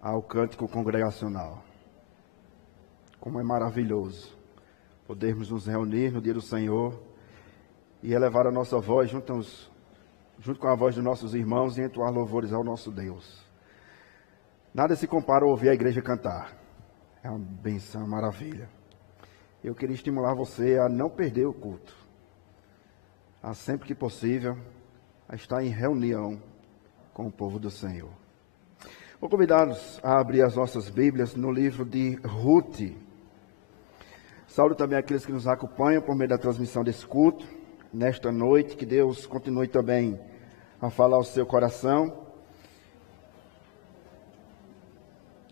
ao cântico congregacional. Como é maravilhoso podermos nos reunir no dia do Senhor e elevar a nossa voz junto com a voz dos nossos irmãos e entoar louvores ao nosso Deus. Nada se compara a ouvir a igreja cantar. É uma benção, uma maravilha. Eu queria estimular você a não perder o culto, a sempre que possível, a estar em reunião com o povo do Senhor. Vou convidá-los a abrir as nossas Bíblias no livro de Ruth. Saúdo também aqueles que nos acompanham por meio da transmissão desse culto, nesta noite. Que Deus continue também a falar ao seu coração.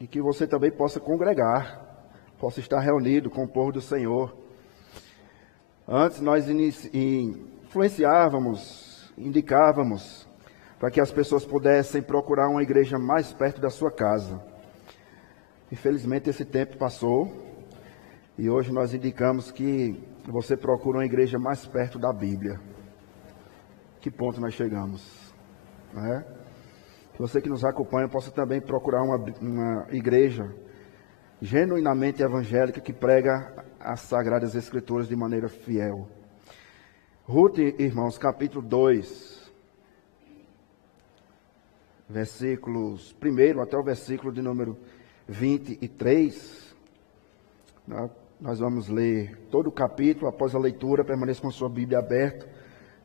E que você também possa congregar, possa estar reunido com o povo do Senhor. Antes nós influenciávamos, indicávamos, para que as pessoas pudessem procurar uma igreja mais perto da sua casa. Infelizmente esse tempo passou, e hoje nós indicamos que você procura uma igreja mais perto da Bíblia. Que ponto nós chegamos, não é? Que você que nos acompanha possa também procurar uma igreja genuinamente evangélica que prega as Sagradas Escrituras de maneira fiel. Ruth, irmãos, capítulo 2. Versículos 1 até o versículo de número 23. Nós vamos ler todo o capítulo. Após a leitura, permaneça com sua Bíblia aberta.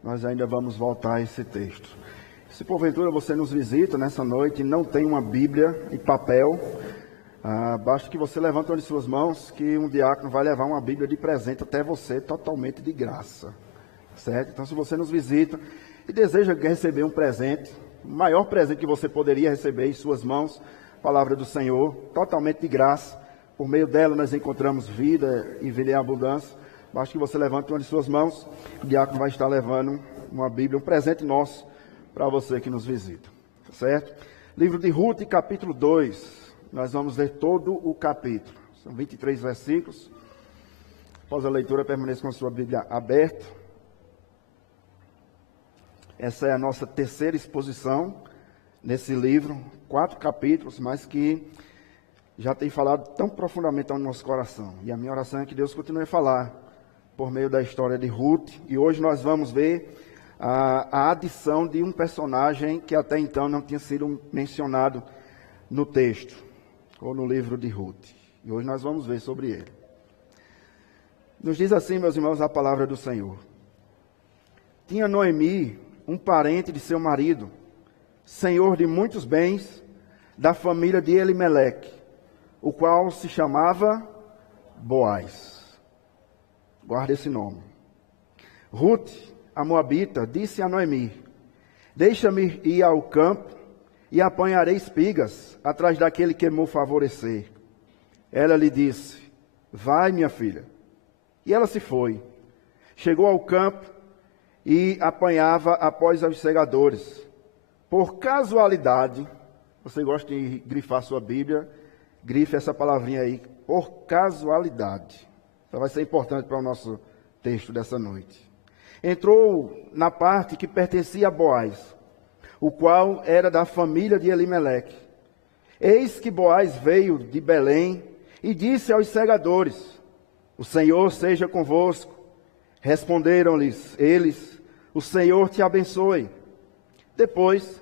Nós ainda vamos voltar a esse texto. Se porventura você nos visita nessa noite e não tem uma Bíblia em papel, basta que você levante uma de suas mãos, que um diácono vai levar uma Bíblia de presente até você, totalmente de graça. Certo? Então, se você nos visita e deseja receber um presente, o maior presente que você poderia receber em suas mãos, a palavra do Senhor, totalmente de graça. Por meio dela nós encontramos vida e vida em abundância. Basta que você levante uma de suas mãos, o diácono vai estar levando uma Bíblia, um presente nosso para você que nos visita. Certo? Livro de Ruth, capítulo 2. Nós vamos ler todo o capítulo. São 23 versículos. Após a leitura, permaneça com a sua Bíblia aberta. Essa é a nossa terceira exposição nesse livro, 4 capítulos, mas que já tem falado tão profundamente ao nosso coração. E a minha oração é que Deus continue a falar por meio da história de Ruth. E hoje nós vamos ver a adição de um personagem que até então não tinha sido mencionado no texto, ou no livro de Ruth. E hoje nós vamos ver sobre ele. Nos diz assim, meus irmãos, a palavra do Senhor. Tinha Noemi um parente de seu marido, senhor de muitos bens, da família de Elimeleque, o qual se chamava Boaz. Guarda esse nome. Ruth, a moabita, disse a Noemi: deixa-me ir ao campo e apanharei espigas atrás daquele que me favorecer. Ela lhe disse: vai, minha filha. E ela se foi. Chegou ao campo e apanhava após os segadores. Por casualidade, você gosta de grifar sua Bíblia, grife essa palavrinha aí, por casualidade. Isso vai ser importante para o nosso texto dessa noite. Entrou na parte que pertencia a Boaz, o qual era da família de Elimeleque. Eis que Boaz veio de Belém e disse aos segadores: o Senhor seja convosco. Responderam-lhes eles: o Senhor te abençoe. Depois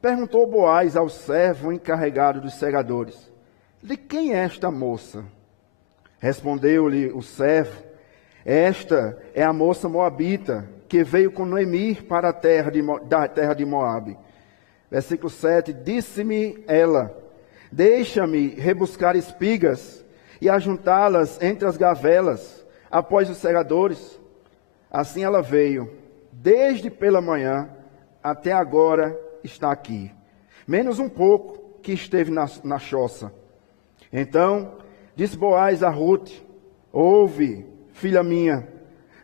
perguntou Boaz ao servo encarregado dos segadores: de quem é esta moça? Respondeu-lhe o servo: esta é a moça moabita, que veio com Noemi para a da terra de Moabe. Versículo 7, disse-me ela: deixa-me rebuscar espigas e ajuntá-las entre as gavelas, após os segadores. Assim ela veio, desde pela manhã até agora está aqui, menos um pouco que esteve na choça. Então disse Boaz a Ruth: ouve, filha minha,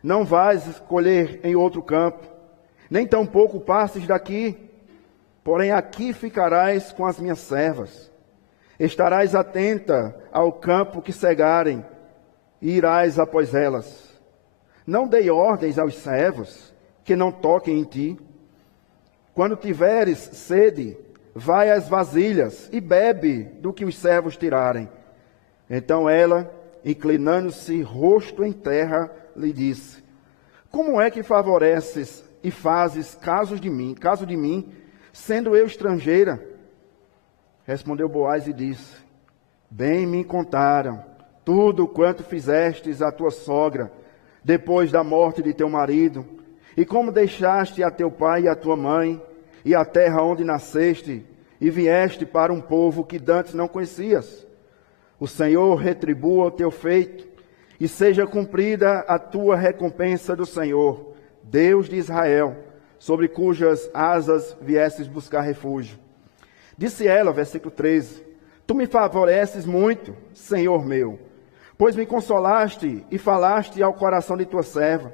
não vais colher em outro campo, nem tampouco passes daqui, porém aqui ficarás com as minhas servas. Estarás atenta ao campo que cegarem, e irás após elas. Não dei ordens aos servos que não toquem em ti. Quando tiveres sede, vai às vasilhas e bebe do que os servos tirarem. Então ela, inclinando-se rosto em terra, lhe disse: como é que favoreces e fazes caso de mim, sendo eu estrangeira? Respondeu Boaz e disse: bem me contaram tudo quanto fizestes à tua sogra, depois da morte de teu marido, e como deixaste a teu pai e a tua mãe, e a terra onde nasceste, e vieste para um povo que dantes não conhecias. O Senhor retribua o teu feito, e seja cumprida a tua recompensa do Senhor, Deus de Israel, sobre cujas asas viesses buscar refúgio. Disse ela, versículo 13, tu me favoreces muito, Senhor meu, pois me consolaste e falaste ao coração de tua serva,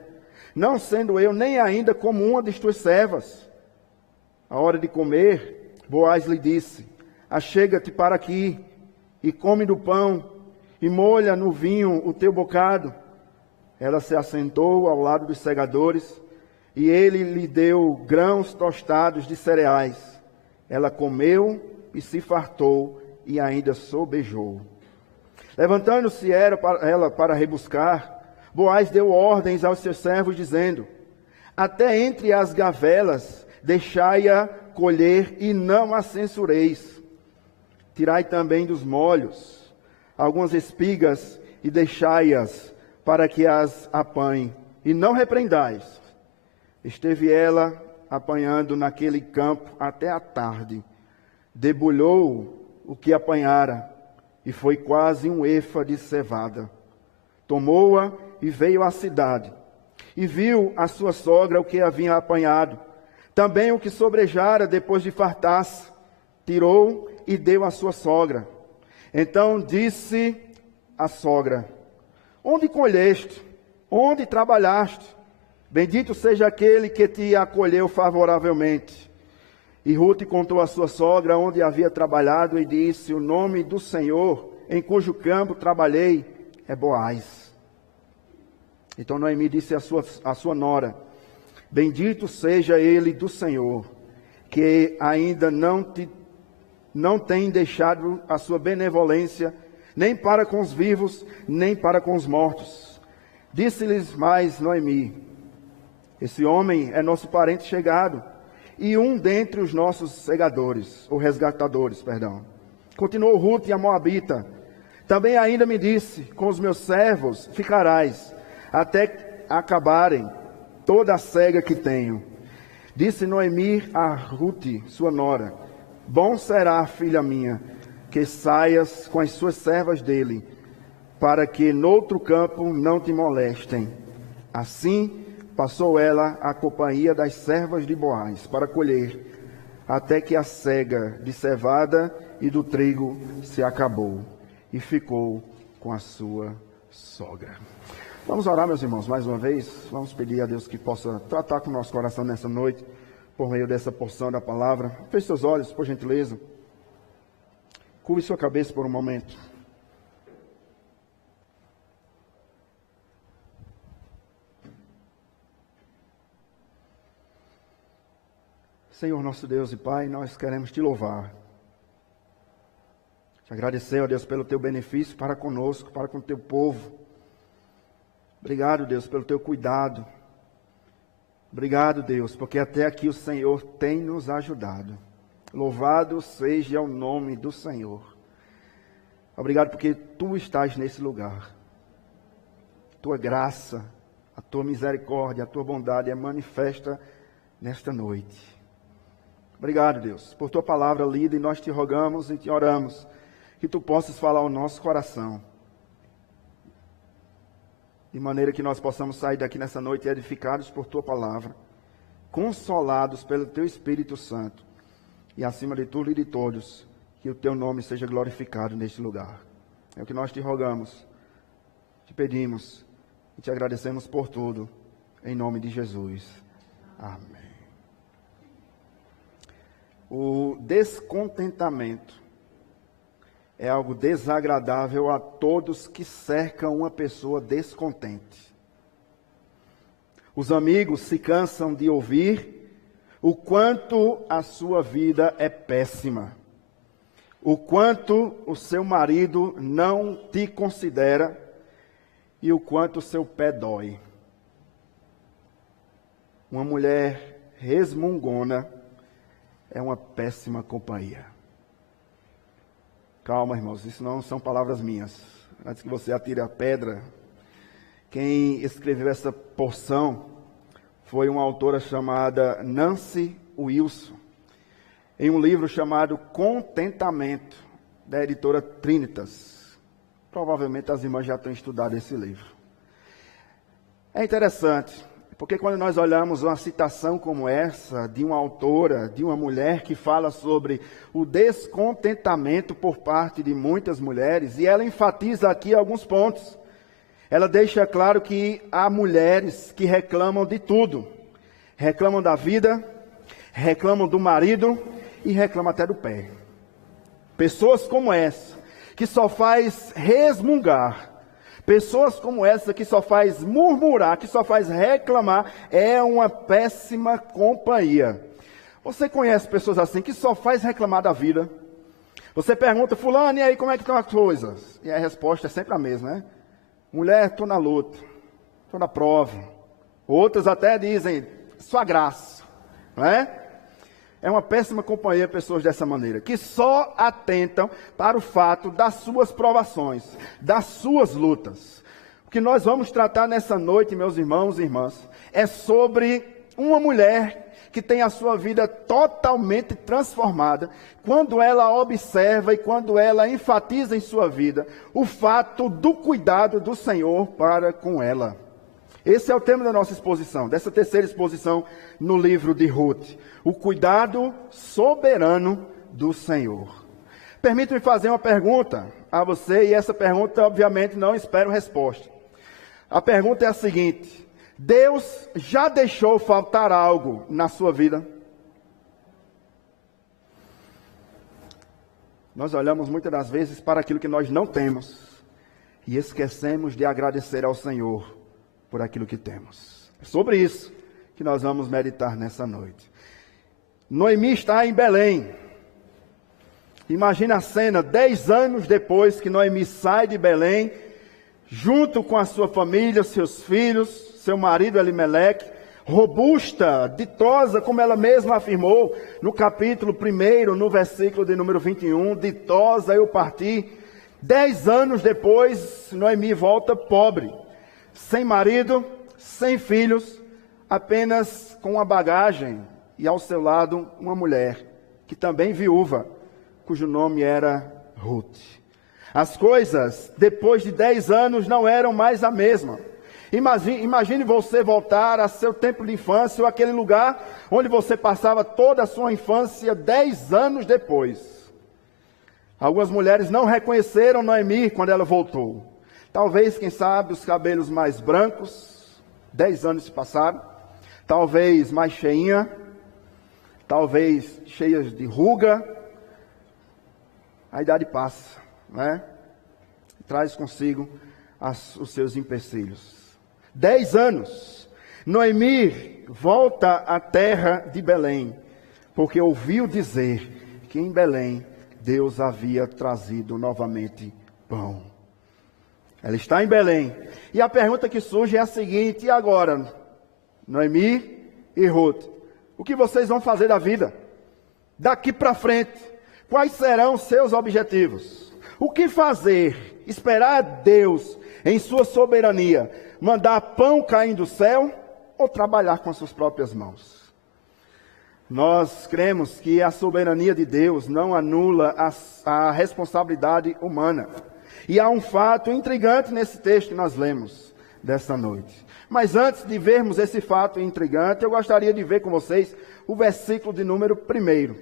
não sendo eu nem ainda como uma de tuas servas. À hora de comer, Boaz lhe disse: achega-te para aqui, e come do pão, e molha no vinho o teu bocado. Ela se assentou ao lado dos segadores, e ele lhe deu grãos tostados de cereais. Ela comeu e se fartou, e ainda sobejou. Levantando-se ela para rebuscar, Boaz deu ordens aos seus servos, dizendo: até entre as gavelas deixai-a colher, e não a censureis. Tirai também dos molhos algumas espigas, e deixai-as para que as apanhe, e não repreendais. Esteve ela apanhando naquele campo até a tarde. Debulhou o que apanhara, e foi quase um efa de cevada. Tomou-a e veio à cidade, e viu a sua sogra o que havia apanhado, também o que sobrejara depois de fartar-se, tirou e deu à sua sogra. Então disse a sogra: onde colheste? Onde trabalhaste? Bendito seja aquele que te acolheu favoravelmente. E Ruth contou à sua sogra onde havia trabalhado e disse: o nome do Senhor, em cujo campo trabalhei, é Boaz. Então Noemi disse à sua nora: bendito seja ele do Senhor, que ainda não tem deixado a sua benevolência, nem para com os vivos, nem para com os mortos. Disse-lhes mais Noemi: esse homem é nosso parente chegado, e um dentre os nossos segadores, ou resgatadores, perdão. Continuou Ruth e a Moabita: também ainda me disse: com os meus servos ficarás, até acabarem toda a cega que tenho. Disse Noemi a Ruth, sua nora: bom será, filha minha, que saias com as suas servas dele, para que noutro campo não te molestem. Assim passou ela a companhia das servas de Boaz para colher, até que a cega de cevada e do trigo se acabou, e ficou com a sua sogra. Vamos orar, meus irmãos, mais uma vez. Vamos pedir a Deus que possa tratar com o nosso coração nessa noite, por meio dessa porção da palavra. Feche seus olhos, por gentileza. Curve sua cabeça por um momento. Senhor nosso Deus e Pai, nós queremos te louvar. Te agradecer, ó Deus, pelo teu benefício para conosco, para com o teu povo. Obrigado, Deus, pelo teu cuidado. Obrigado, Deus, porque até aqui o Senhor tem nos ajudado. Louvado seja o nome do Senhor. Obrigado porque tu estás nesse lugar. Tua graça, a tua misericórdia, a tua bondade é manifesta nesta noite. Obrigado, Deus, por tua palavra lida, e nós te rogamos e te oramos que tu possas falar ao nosso coração, de maneira que nós possamos sair daqui nessa noite edificados por tua palavra, consolados pelo teu Espírito Santo, e acima de tudo e de todos, que o teu nome seja glorificado neste lugar. É o que nós te rogamos, te pedimos e te agradecemos por tudo, em nome de Jesus. Amém. O descontentamento é algo desagradável a todos que cercam uma pessoa descontente. Os amigos se cansam de ouvir o quanto a sua vida é péssima, o quanto o seu marido não te considera e o quanto o seu pé dói. Uma mulher resmungona é uma péssima companhia. Calma, irmãos, isso não são palavras minhas. Antes que você atire a pedra, quem escreveu essa porção foi uma autora chamada Nancy Wilson, em um livro chamado Contentamento, da editora Trinitas. Provavelmente as irmãs já têm estudado esse livro. É interessante, porque quando nós olhamos uma citação como essa, de uma autora, de uma mulher que fala sobre o descontentamento por parte de muitas mulheres, e ela enfatiza aqui alguns pontos. Ela deixa claro que há mulheres que reclamam de tudo. Reclamam da vida, reclamam do marido e reclamam até do pé. Pessoas como essa, que só faz resmungar, pessoas como essa que só faz murmurar, que só faz reclamar, é uma péssima companhia. Você conhece pessoas assim que só faz reclamar da vida? Você pergunta, fulano, e aí como é que estão as coisas? E a resposta é sempre a mesma, né? Mulher, estou na luta, estou na prova. Outras até dizem, sua graça, não é? É uma péssima companhia pessoas dessa maneira, que só atentam para o fato das suas provações, das suas lutas. O que nós vamos tratar nessa noite, meus irmãos e irmãs, é sobre uma mulher que tem a sua vida totalmente transformada, quando ela observa e quando ela enfatiza em sua vida o fato do cuidado do Senhor para com ela. Esse é o tema da nossa exposição, dessa terceira exposição no livro de Ruth. O cuidado soberano do Senhor. Permita-me fazer uma pergunta a você, e essa pergunta, obviamente, não espero resposta. A pergunta é a seguinte: Deus já deixou faltar algo na sua vida? Nós olhamos muitas das vezes para aquilo que nós não temos e esquecemos de agradecer ao Senhor por aquilo que temos. É sobre isso que nós vamos meditar nessa noite. Noemi está em Belém. Imagina a cena, 10 anos depois que Noemi sai de Belém, junto com a sua família, seus filhos, seu marido Elimeleque, robusta, ditosa, como ela mesma afirmou, no capítulo 1, no versículo de número 21, ditosa eu parti. 10 anos depois, Noemi volta pobre, sem marido, sem filhos, apenas com uma bagagem e ao seu lado uma mulher, que também viúva, cujo nome era Ruth. As coisas, depois de 10 anos, não eram mais a mesma. Imagine você voltar a seu tempo de infância, ou aquele lugar onde você passava toda a sua infância 10 anos depois. Algumas mulheres não reconheceram Noemi quando ela voltou. Talvez, quem sabe, os cabelos mais brancos, 10 anos se passaram, talvez mais cheinha, talvez cheias de ruga. A idade passa, né? Traz consigo os seus empecilhos. 10 anos, Noemi volta à terra de Belém, porque ouviu dizer que em Belém Deus havia trazido novamente pão. Ela está em Belém. E a pergunta que surge é a seguinte: e agora, Noemi e Ruth, o que vocês vão fazer da vida? Daqui para frente, quais serão os seus objetivos? O que fazer? Esperar Deus, em sua soberania, mandar pão cair do céu ou trabalhar com as suas próprias mãos? Nós cremos que a soberania de Deus não anula a responsabilidade humana. E há um fato intrigante nesse texto que nós lemos desta noite. Mas antes de vermos esse fato intrigante, eu gostaria de ver com vocês o versículo de número 1.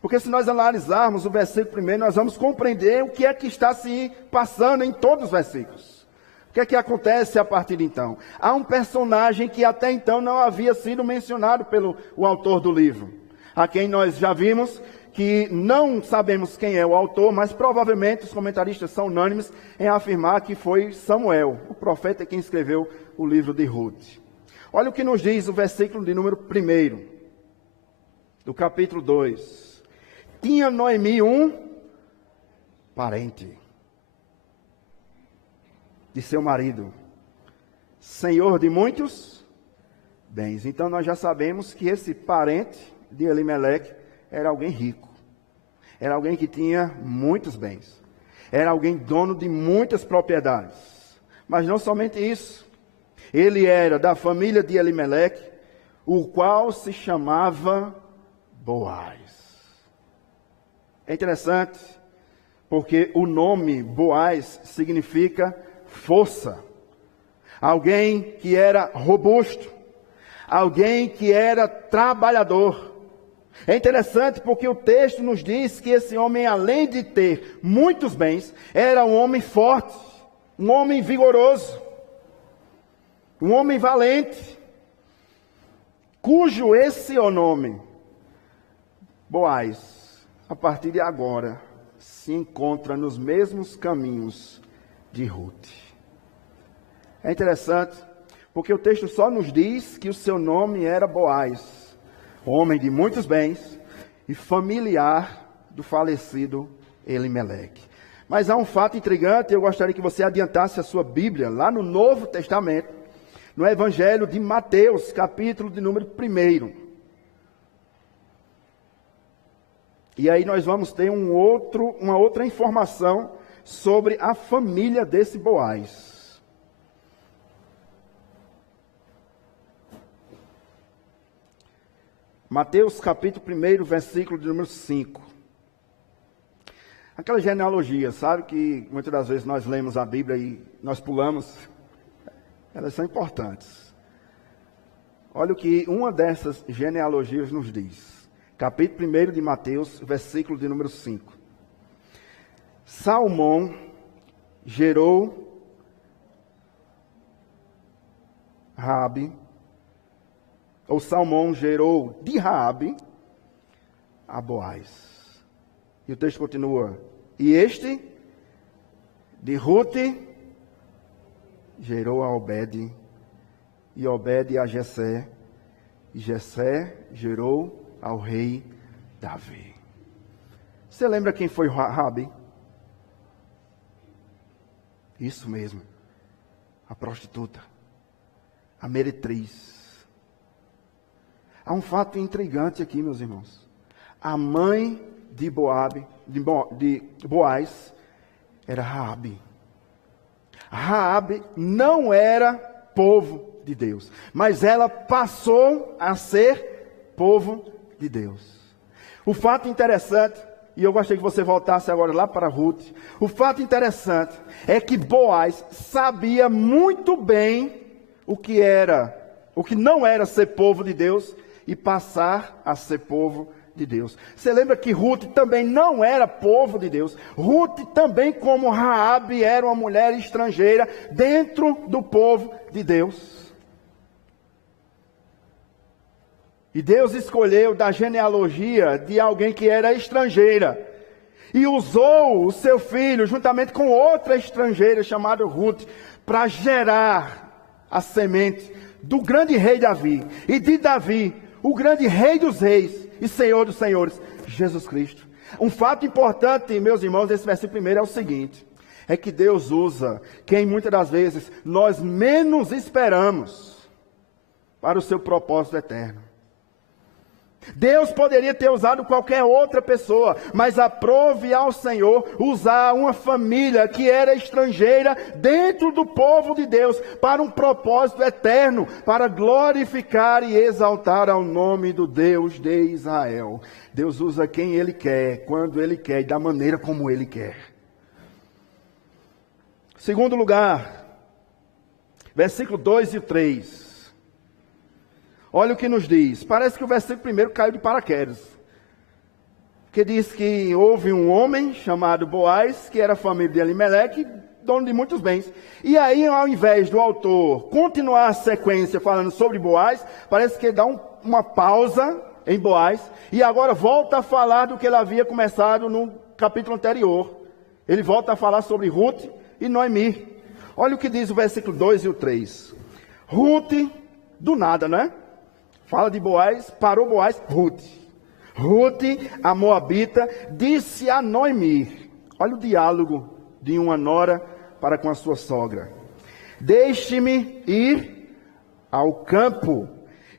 Porque se nós analisarmos o versículo 1, nós vamos compreender o que é que está se passando em todos os versículos. O que é que acontece a partir de então? Há um personagem que até então não havia sido mencionado pelo autor do livro, a quem nós já vimos que não sabemos quem é o autor, mas provavelmente os comentaristas são unânimes em afirmar que foi Samuel, o profeta, quem escreveu o livro de Ruth. Olha o que nos diz o versículo de número 1. do capítulo 2. Tinha Noemi um parente de seu marido, senhor de muitos bens. Então nós já sabemos que esse parente de Elimeleque era alguém rico. Era alguém que tinha muitos bens. Era alguém dono de muitas propriedades. Mas não somente isso. Ele era da família de Elimeleque, o qual se chamava Boaz. É interessante, porque o nome Boaz significa força. Alguém que era robusto. Alguém que era trabalhador. É interessante porque o texto nos diz que esse homem, além de ter muitos bens, era um homem forte, um homem vigoroso, um homem valente, cujo esse é o nome, Boaz, a partir de agora, se encontra nos mesmos caminhos de Ruth. É interessante porque o texto só nos diz que o seu nome era Boaz, homem de muitos bens e familiar do falecido Elimeleque. Mas há um fato intrigante, eu gostaria que você adiantasse a sua Bíblia, lá no Novo Testamento, no Evangelho de Mateus, capítulo de número 1. E aí nós vamos ter uma outra informação sobre a família desse Boaz. Mateus capítulo 1, versículo de número 5. Aquela genealogia, sabe que muitas das vezes nós lemos a Bíblia e nós pulamos. Elas são importantes. Olha o que uma dessas genealogias nos diz. Capítulo 1 de Mateus, versículo de número 5. Salmão gerou Raabe, ou Salmão gerou de Raabe a Boaz. E o texto continua. E este, de Ruth, gerou a Obed, e Obed a Jessé, e Jessé gerou ao rei Davi. Você lembra quem foi Raabe? Isso mesmo. A prostituta. A meretriz. Há um fato intrigante aqui, meus irmãos. A mãe de Boaz era Raabe. Raabe não era povo de Deus, mas ela passou a ser povo de Deus. O fato interessante, e eu gostaria que você voltasse agora lá para Ruth. O fato interessante é que Boaz sabia muito bem o que não era ser povo de Deus e passar a ser povo de Deus. Você lembra que Ruth também não era povo de Deus? Ruth também, como Raabe, era uma mulher estrangeira dentro do povo de Deus. E Deus escolheu da genealogia de alguém que era estrangeira. E usou o seu filho, juntamente com outra estrangeira chamada Ruth, para gerar a semente do grande rei Davi. E de Davi, o grande rei dos reis e senhor dos senhores, Jesus Cristo. Um fato importante, meus irmãos, desse versículo 1 é o seguinte. É que Deus usa quem muitas das vezes nós menos esperamos para o seu propósito eterno. Deus poderia ter usado qualquer outra pessoa, mas aprove ao Senhor usar uma família que era estrangeira dentro do povo de Deus, para um propósito eterno, para glorificar e exaltar ao nome do Deus de Israel. Deus usa quem Ele quer, quando Ele quer e da maneira como Ele quer. Segundo lugar, versículo 2 e 3. Olha o que nos diz. Parece que o versículo primeiro caiu de paraquedas. Que diz que houve um homem chamado Boaz, que era família de Elimeleque, dono de muitos bens. E aí, ao invés do autor continuar a sequência falando sobre Boaz, parece que ele dá uma pausa em Boaz, e agora volta a falar do que ele havia começado no capítulo anterior. Ele volta a falar sobre Ruth e Noemi. Olha o que diz o versículo 2 e o 3. Ruth, do nada, não é? Fala de Boaz, parou Boaz, Ruth. Ruth, a moabita, disse a Noemi, olha o diálogo de uma nora para com a sua sogra: deixe-me ir ao campo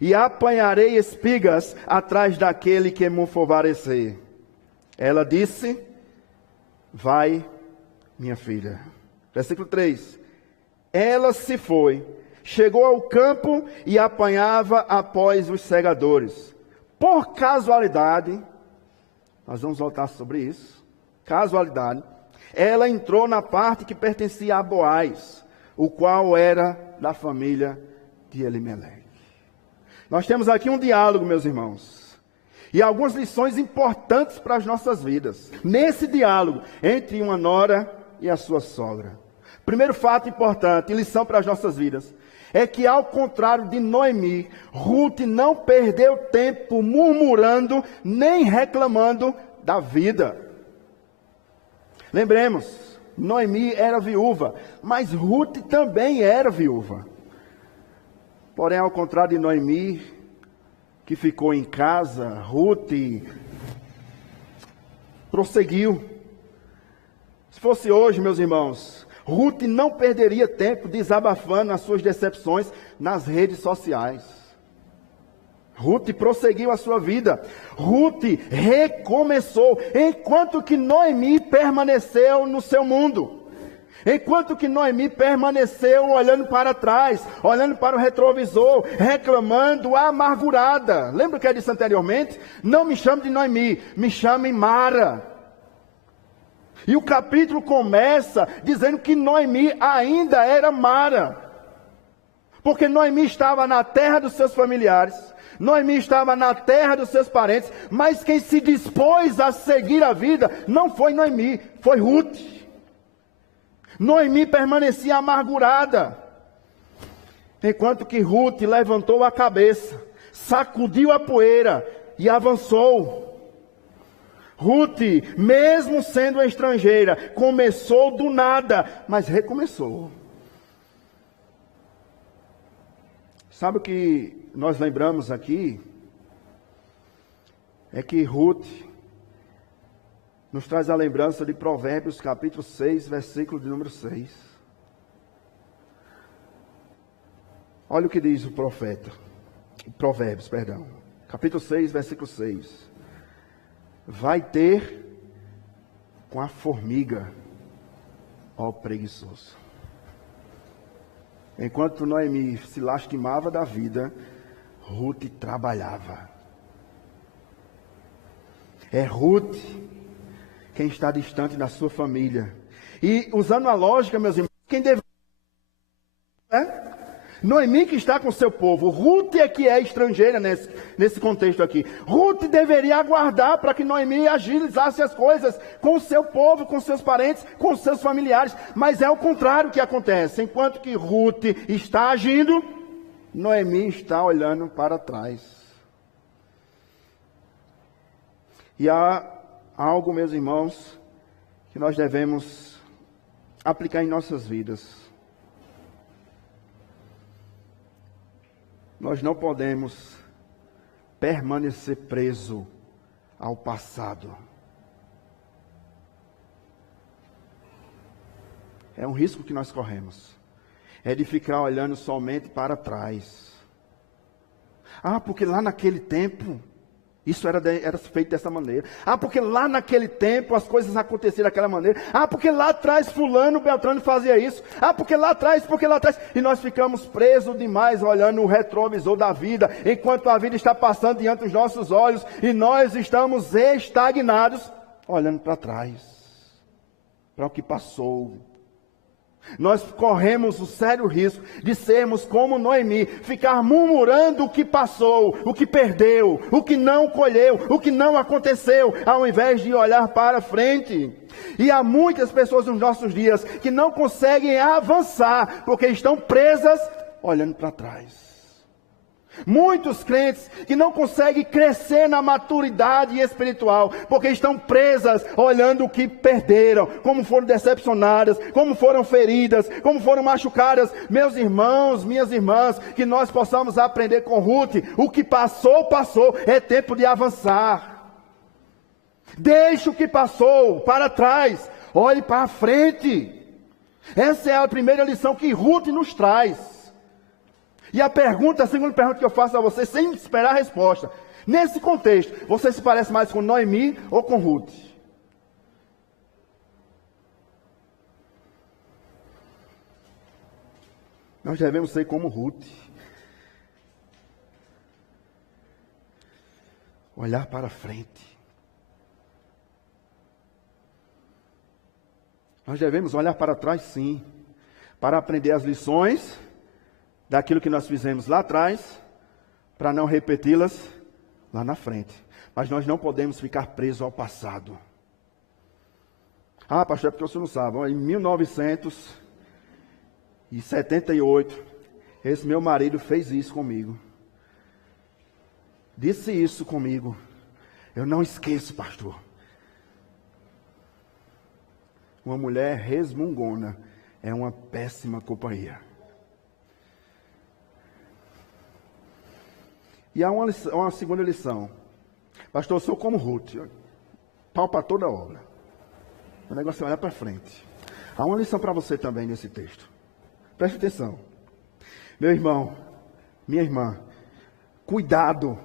e apanharei espigas atrás daquele que me favorecer. Ela disse: vai, minha filha. Versículo 3. Ela se foi, chegou ao campo e apanhava após os segadores. Por casualidade, nós vamos voltar sobre isso, casualidade, ela entrou na parte que pertencia a Boaz, o qual era da família de Elimeleque. Nós temos aqui um diálogo, meus irmãos, e algumas lições importantes para as nossas vidas. Nesse diálogo entre uma nora e a sua sogra. Primeiro fato importante, lição para as nossas vidas, é que ao contrário de Noemi, Ruth não perdeu tempo murmurando nem reclamando da vida. Lembremos, Noemi era viúva, mas Ruth também era viúva. Porém, ao contrário de Noemi, que ficou em casa, Ruth prosseguiu. Se fosse hoje, meus irmãos, Ruth não perderia tempo desabafando as suas decepções nas redes sociais. Ruth prosseguiu a sua vida. Ruth recomeçou, enquanto que Noemi permaneceu no seu mundo. Enquanto que Noemi permaneceu olhando para trás, olhando para o retrovisor, reclamando, amargurada. Lembra o que eu disse anteriormente? Não me chame de Noemi, me chame Mara. E o capítulo começa dizendo que Noemi ainda era Mara. Porque Noemi estava na terra dos seus familiares, Noemi estava na terra dos seus parentes, mas quem se dispôs a seguir a vida não foi Noemi, foi Ruth. Noemi permanecia amargurada, enquanto que Ruth levantou a cabeça, sacudiu a poeira e avançou. Ruth, mesmo sendo estrangeira, começou do nada, mas recomeçou. Sabe o que nós lembramos aqui? É que Ruth nos traz a lembrança de Provérbios capítulo 6, versículo de número 6. Olha o que diz o profeta, Provérbios, capítulo 6, versículo 6. Vai ter com a formiga, ó preguiçoso. Enquanto Noemi se lastimava da vida, Ruth trabalhava. É Ruth quem está distante da sua família. E usando a lógica, meus irmãos, quem deve... Noemi que está com seu povo, Ruth é que é estrangeira nesse contexto aqui. Ruth deveria aguardar para que Noemi agilizasse as coisas com o seu povo, com seus parentes, com os seus familiares. Mas é o contrário que acontece. Enquanto que Ruth está agindo, Noemi está olhando para trás. E há algo, meus irmãos, que nós devemos aplicar em nossas vidas. Nós não podemos permanecer preso ao passado. É um risco que nós corremos. É de ficar olhando somente para trás. Ah, porque lá naquele tempo, isso era feito dessa maneira. Ah, porque lá naquele tempo as coisas aconteceram daquela maneira. Ah, porque lá atrás fulano, Beltrano fazia isso. Ah, porque lá atrás. E nós ficamos presos demais olhando o retrovisor da vida, enquanto a vida está passando diante dos nossos olhos e nós estamos estagnados, olhando para trás, para o que passou. Nós corremos o sério risco de sermos como Noemi, ficar murmurando o que passou, o que perdeu, o que não colheu, o que não aconteceu, ao invés de olhar para frente. E há muitas pessoas nos nossos dias que não conseguem avançar, porque estão presas olhando para trás. Muitos crentes que não conseguem crescer na maturidade espiritual, porque estão presas olhando o que perderam, como foram decepcionadas, como foram feridas, como foram machucadas. Meus irmãos, minhas irmãs, que nós possamos aprender com Ruth, o que passou, passou, é tempo de avançar. Deixe o que passou para trás, olhe para frente. Essa é a primeira lição que Ruth nos traz. E a segunda pergunta que eu faço a você, sem esperar a resposta. Nesse contexto, você se parece mais com Noemi ou com Ruth? Nós devemos ser como Ruth. Olhar para frente. Nós devemos olhar para trás, sim, para aprender as lições daquilo que nós fizemos lá atrás, para não repeti-las lá na frente. Mas nós não podemos ficar presos ao passado. Ah, pastor, é porque você não sabe. Em 1978, esse meu marido fez isso comigo. Disse isso comigo. Eu não esqueço, pastor. Uma mulher resmungona é uma péssima companhia. E há uma segunda lição. Pastor, eu sou como Ruth. Pau para toda obra. O negócio é olhar para frente. Há uma lição para você também nesse texto. Preste atenção. Meu irmão, minha irmã, cuidado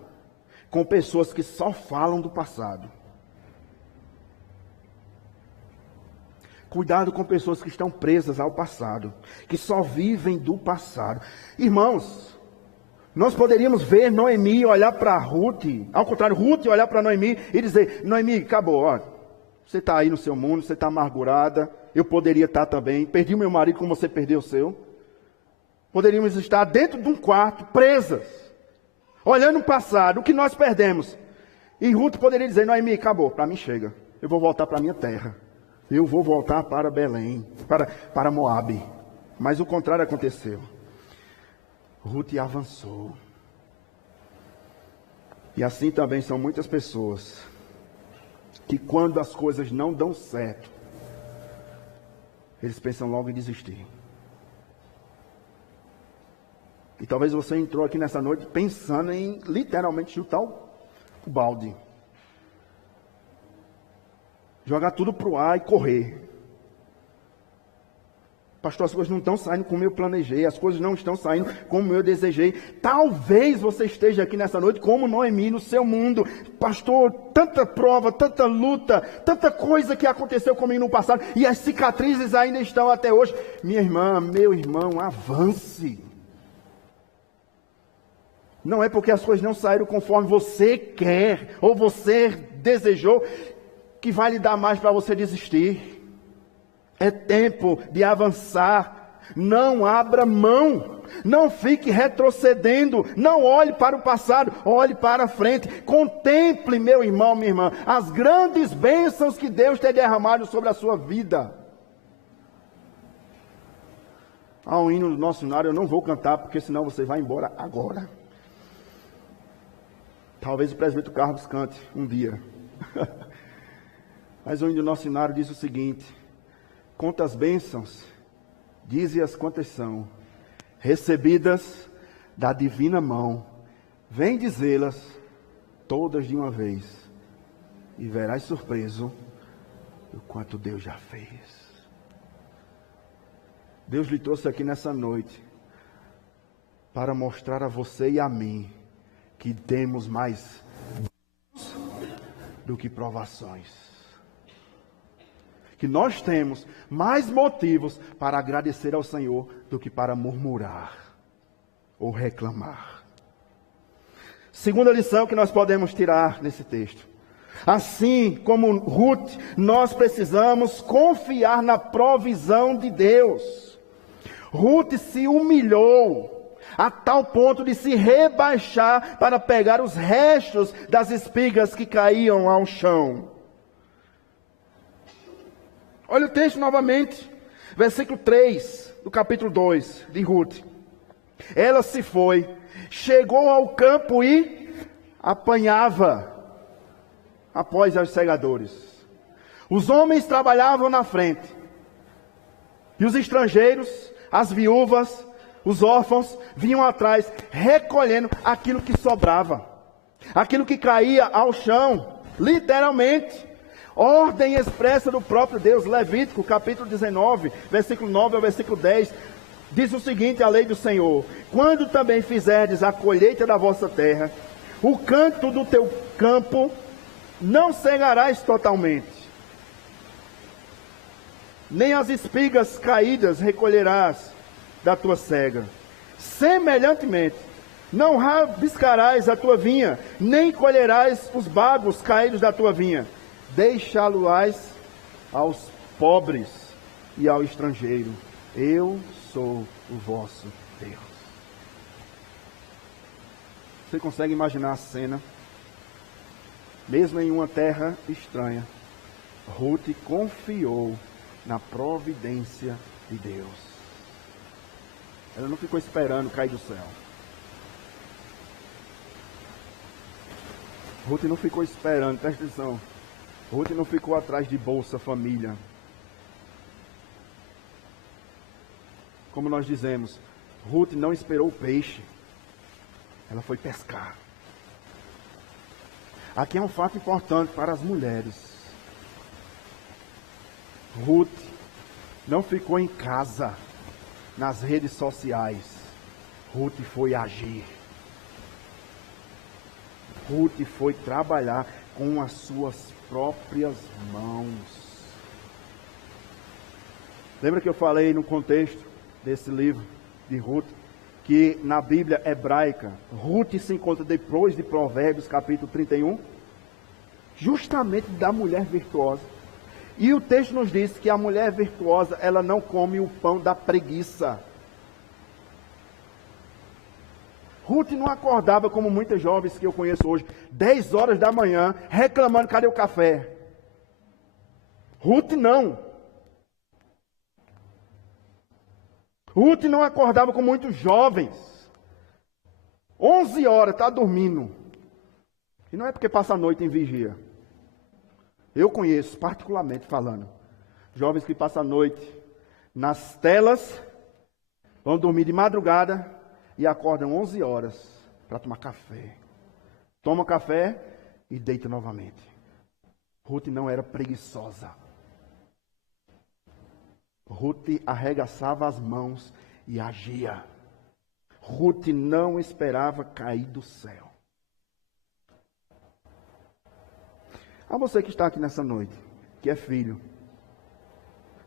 com pessoas que só falam do passado. Cuidado com pessoas que estão presas ao passado, que só vivem do passado. Irmãos, nós poderíamos ver Noemi olhar para Ruth, ao contrário, Ruth olhar para Noemi e dizer, Noemi, acabou, ó, você está aí no seu mundo, você está amargurada, eu poderia estar também, perdi o meu marido como você perdeu o seu. Poderíamos estar dentro de um quarto, presas, olhando o passado, o que nós perdemos. E Ruth poderia dizer, Noemi, acabou, para mim chega, eu vou voltar para a minha terra. Eu vou voltar para Belém, para Moabe. Mas o contrário aconteceu. Ruth avançou. E assim também são muitas pessoas que quando as coisas não dão certo, eles pensam logo em desistir. E talvez você entrou aqui nessa noite pensando em literalmente chutar o balde. Jogar tudo para o ar e correr. Pastor, as coisas não estão saindo como eu planejei. As coisas não estão saindo como eu desejei. Talvez você esteja aqui nessa noite como Noemi no seu mundo. Pastor, tanta prova, tanta luta, tanta coisa que aconteceu comigo no passado. E as cicatrizes ainda estão até hoje. Minha irmã, meu irmão, avance. Não é porque as coisas não saíram conforme você quer ou você desejou que vai lhe dar mais para você desistir. É tempo de avançar. Não abra mão. Não fique retrocedendo. Não olhe para o passado. Olhe para a frente. Contemple, meu irmão, minha irmã, as grandes bênçãos que Deus tem derramado sobre a sua vida. Há um hino do nosso cenário, eu não vou cantar, porque senão você vai embora agora. Talvez o presbítero Carlos cante um dia. Mas o hino do nosso cenário diz o seguinte: conta as bênçãos, dize-as quantas são, recebidas da divina mão, vem dizê-las todas de uma vez, e verás surpreso o quanto Deus já fez. Deus lhe trouxe aqui nessa noite para mostrar a você e a mim que temos mais do que provações. Que nós temos mais motivos para agradecer ao Senhor do que para murmurar ou reclamar. Segunda lição que nós podemos tirar nesse texto. Assim como Ruth, nós precisamos confiar na provisão de Deus. Ruth se humilhou a tal ponto de se rebaixar para pegar os restos das espigas que caíam ao chão. Olha o texto novamente, versículo 3 do capítulo 2 de Ruth. Ela se foi, chegou ao campo e apanhava após os segadores. Os homens trabalhavam na frente, e os estrangeiros, as viúvas, os órfãos, vinham atrás, recolhendo aquilo que sobrava, aquilo que caía ao chão, literalmente. Ordem expressa do próprio Deus. Levítico, capítulo 19, versículo 9 ao versículo 10. Diz o seguinte, a lei do Senhor: quando também fizerdes a colheita da vossa terra, o canto do teu campo não cegarás totalmente, nem as espigas caídas recolherás da tua cega. Semelhantemente, não rabiscarás a tua vinha, nem colherás os bagos caídos da tua vinha. Deixá-lo-ás aos pobres e ao estrangeiro. Eu sou o vosso Deus. Você consegue imaginar a cena? Mesmo em uma terra estranha, Ruth confiou na providência de Deus. Ela não ficou esperando cair do céu. Ruth não ficou esperando, presta atenção. Ruth não ficou atrás de Bolsa Família. Como nós dizemos, Ruth não esperou o peixe. Ela foi pescar. Aqui é um fato importante para as mulheres. Ruth não ficou em casa, nas redes sociais. Ruth foi agir. Ruth foi trabalhar com as suas próprias mãos. Lembra que eu falei no contexto desse livro de Ruth, que na Bíblia hebraica, Ruth se encontra depois de Provérbios, capítulo 31, justamente da mulher virtuosa. E o texto nos diz que a mulher virtuosa, ela não come o pão da preguiça. Ruth não acordava como muitas jovens que eu conheço hoje, 10 horas da manhã, reclamando, cadê o café? Ruth não. Ruth não acordava como muitos jovens. 11 horas, está dormindo. E não é porque passa a noite em vigia. Eu conheço, particularmente falando, jovens que passam a noite nas telas, vão dormir de madrugada e acordam 11 horas para tomar café. Toma café e deita novamente. Ruth não era preguiçosa. Ruth arregaçava as mãos e agia. Ruth não esperava cair do céu. A você que está aqui nessa noite, que é filho,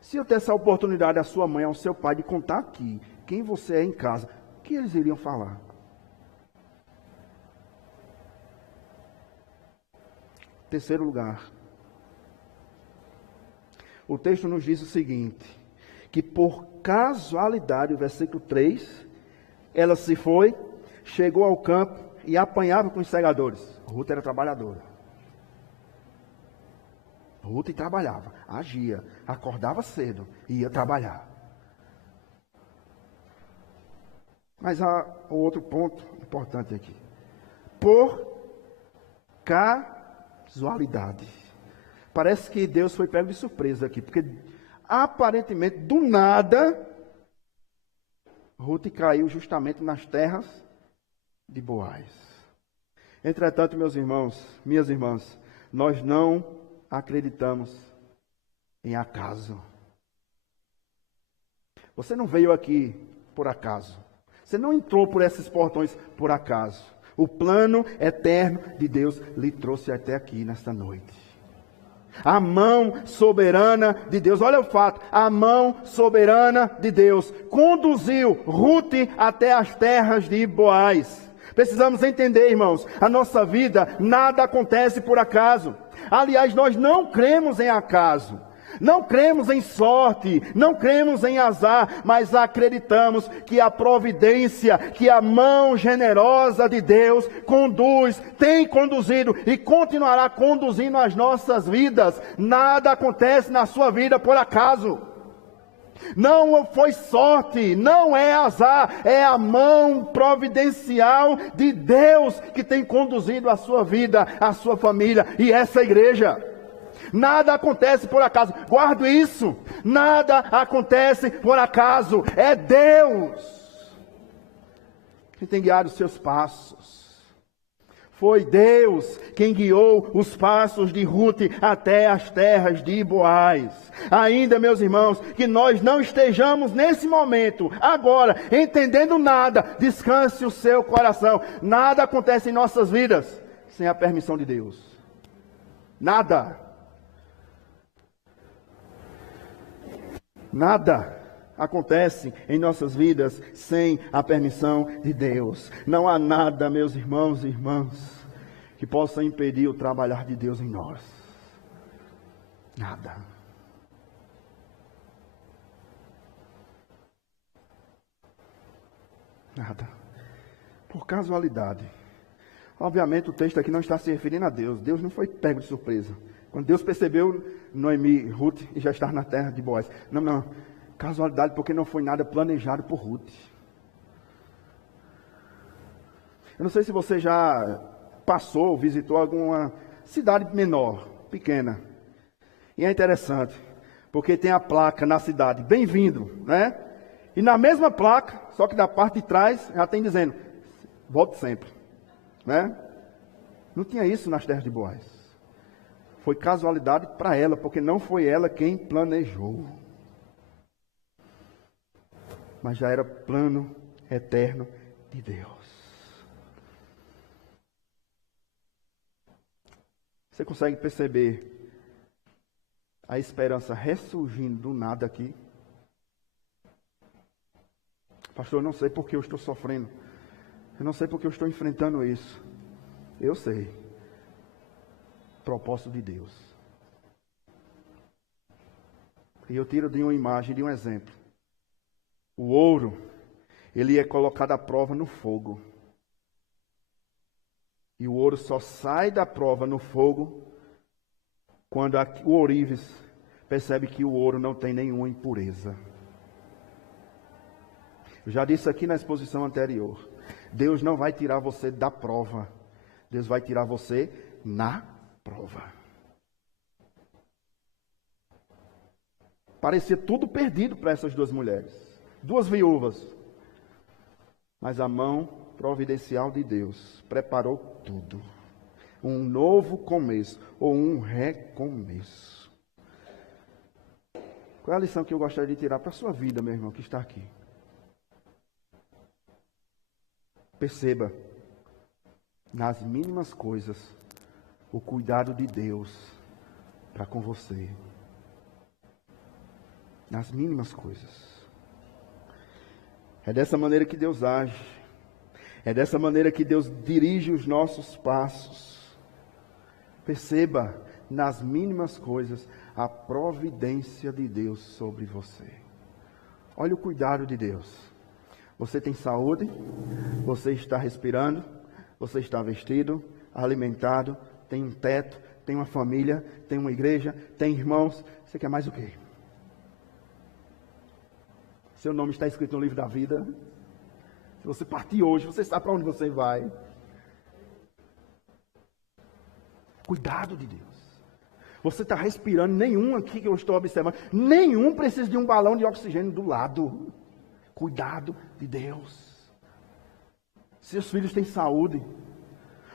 se eu der essa oportunidade à sua mãe, ao seu pai, de contar aqui quem você é em casa, o que eles iriam falar? Terceiro lugar. O texto nos diz o seguinte, que por casualidade, o versículo 3, ela se foi, chegou ao campo e apanhava com os segadores. Ruth era trabalhadora. Ruth trabalhava, agia, acordava cedo e ia trabalhar. Mas há um outro ponto importante aqui. Por casualidade. Parece que Deus foi pego de surpresa aqui, porque aparentemente, do nada, Ruth caiu justamente nas terras de Boaz. Entretanto, meus irmãos, minhas irmãs, nós não acreditamos em acaso. Você não veio aqui por acaso. Você não entrou por esses portões por acaso. O plano eterno de Deus lhe trouxe até aqui nesta noite. A mão soberana de Deus, olha o fato, a mão soberana de Deus conduziu Ruth até as terras de Boaz. Precisamos entender, irmãos, a nossa vida, nada acontece por acaso. Aliás, nós não cremos em acaso, não cremos em sorte, não cremos em azar, mas acreditamos que a providência, que a mão generosa de Deus conduz, tem conduzido e continuará conduzindo as nossas vidas. Nada acontece na sua vida por acaso. Não foi sorte, não é azar, é a mão providencial de Deus que tem conduzido a sua vida, a sua família e essa igreja. Nada acontece por acaso, guarde isso, nada acontece por acaso, é Deus que tem guiado os seus passos. Foi Deus quem guiou os passos de Ruth até as terras de Boaz. Ainda, meus irmãos, que nós não estejamos nesse momento, agora, entendendo nada, descanse o seu coração. Nada acontece em nossas vidas sem a permissão de Deus. Nada. Nada acontece em nossas vidas sem a permissão de Deus. Não há nada, meus irmãos e irmãs, que possa impedir o trabalhar de Deus em nós. Nada. Nada. Por casualidade. Obviamente o texto aqui não está se referindo a Deus. Deus não foi pego de surpresa. Quando Deus percebeu Noemi, Ruth, e já estar na terra de Boaz. Não. Casualidade, porque não foi nada planejado por Ruth. Eu não sei se você já passou, visitou alguma cidade menor, pequena. E é interessante, porque tem a placa na cidade, bem-vindo, né? E na mesma placa, só que da parte de trás, já tem dizendo, volte sempre, né? Não tinha isso nas terras de Boaz. Foi casualidade para ela, porque não foi ela quem planejou. Mas já era plano eterno de Deus. Você consegue perceber a esperança ressurgindo do nada aqui? Pastor, eu não sei porque eu estou sofrendo. Eu não sei porque eu estou enfrentando isso. Eu sei. Propósito de Deus. E eu tiro de uma imagem, de um exemplo. O ouro, ele é colocado à prova no fogo. E o ouro só sai da prova no fogo quando o ourives percebe que o ouro não tem nenhuma impureza. Eu já disse aqui na exposição anterior. Deus não vai tirar você da prova. Deus vai tirar você na prova. Parecia tudo perdido para essas duas mulheres. Duas viúvas. Mas a mão providencial de Deus preparou tudo. Um novo começo, ou um recomeço. Qual é a lição que eu gostaria de tirar para a sua vida, meu irmão, que está aqui? Perceba, nas mínimas coisas, o cuidado de Deus para com você. Nas mínimas coisas. É dessa maneira que Deus age. É dessa maneira que Deus dirige os nossos passos. Perceba, nas mínimas coisas, a providência de Deus sobre você. Olha o cuidado de Deus. Você tem saúde, você está respirando, você está vestido, alimentado, tem um teto, tem uma família, tem uma igreja, tem irmãos. Você quer mais o quê? Seu nome está escrito no livro da vida. Se você partir hoje, você sabe para onde você vai. Cuidado de Deus. Você está respirando, nenhum aqui que eu estou observando, nenhum precisa de um balão de oxigênio do lado. Cuidado de Deus. Seus filhos têm saúde.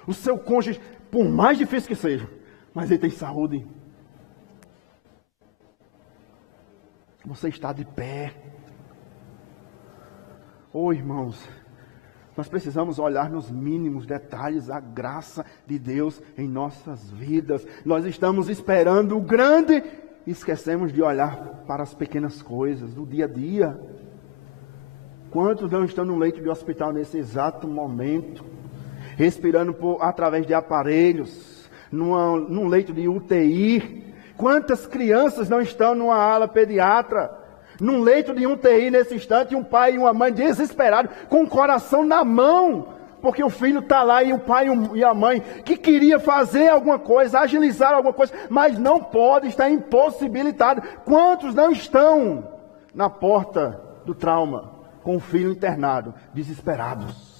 O seu cônjuge, por mais difícil que seja, mas ele tem saúde. Você está de pé. Oh, irmãos, nós precisamos olhar nos mínimos detalhes a graça de Deus em nossas vidas. Nós estamos esperando o grande e esquecemos de olhar para as pequenas coisas do dia a dia. Quantos não estão no leito de hospital nesse exato momento, respirando através de aparelhos, num leito de UTI? Quantas crianças não estão numa ala pediatra, num leito de UTI nesse instante, um pai e uma mãe desesperados, com o coração na mão, porque o filho está lá e o pai e a mãe, que queria fazer alguma coisa, agilizar alguma coisa, mas não pode, está impossibilitado. Quantos não estão na porta do trauma, com o filho internado, desesperados?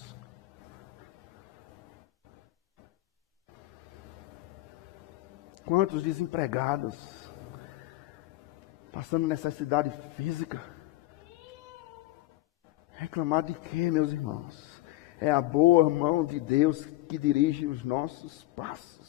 Quantos desempregados, passando necessidade física? Reclamar de quê, meus irmãos? É a boa mão de Deus que dirige os nossos passos.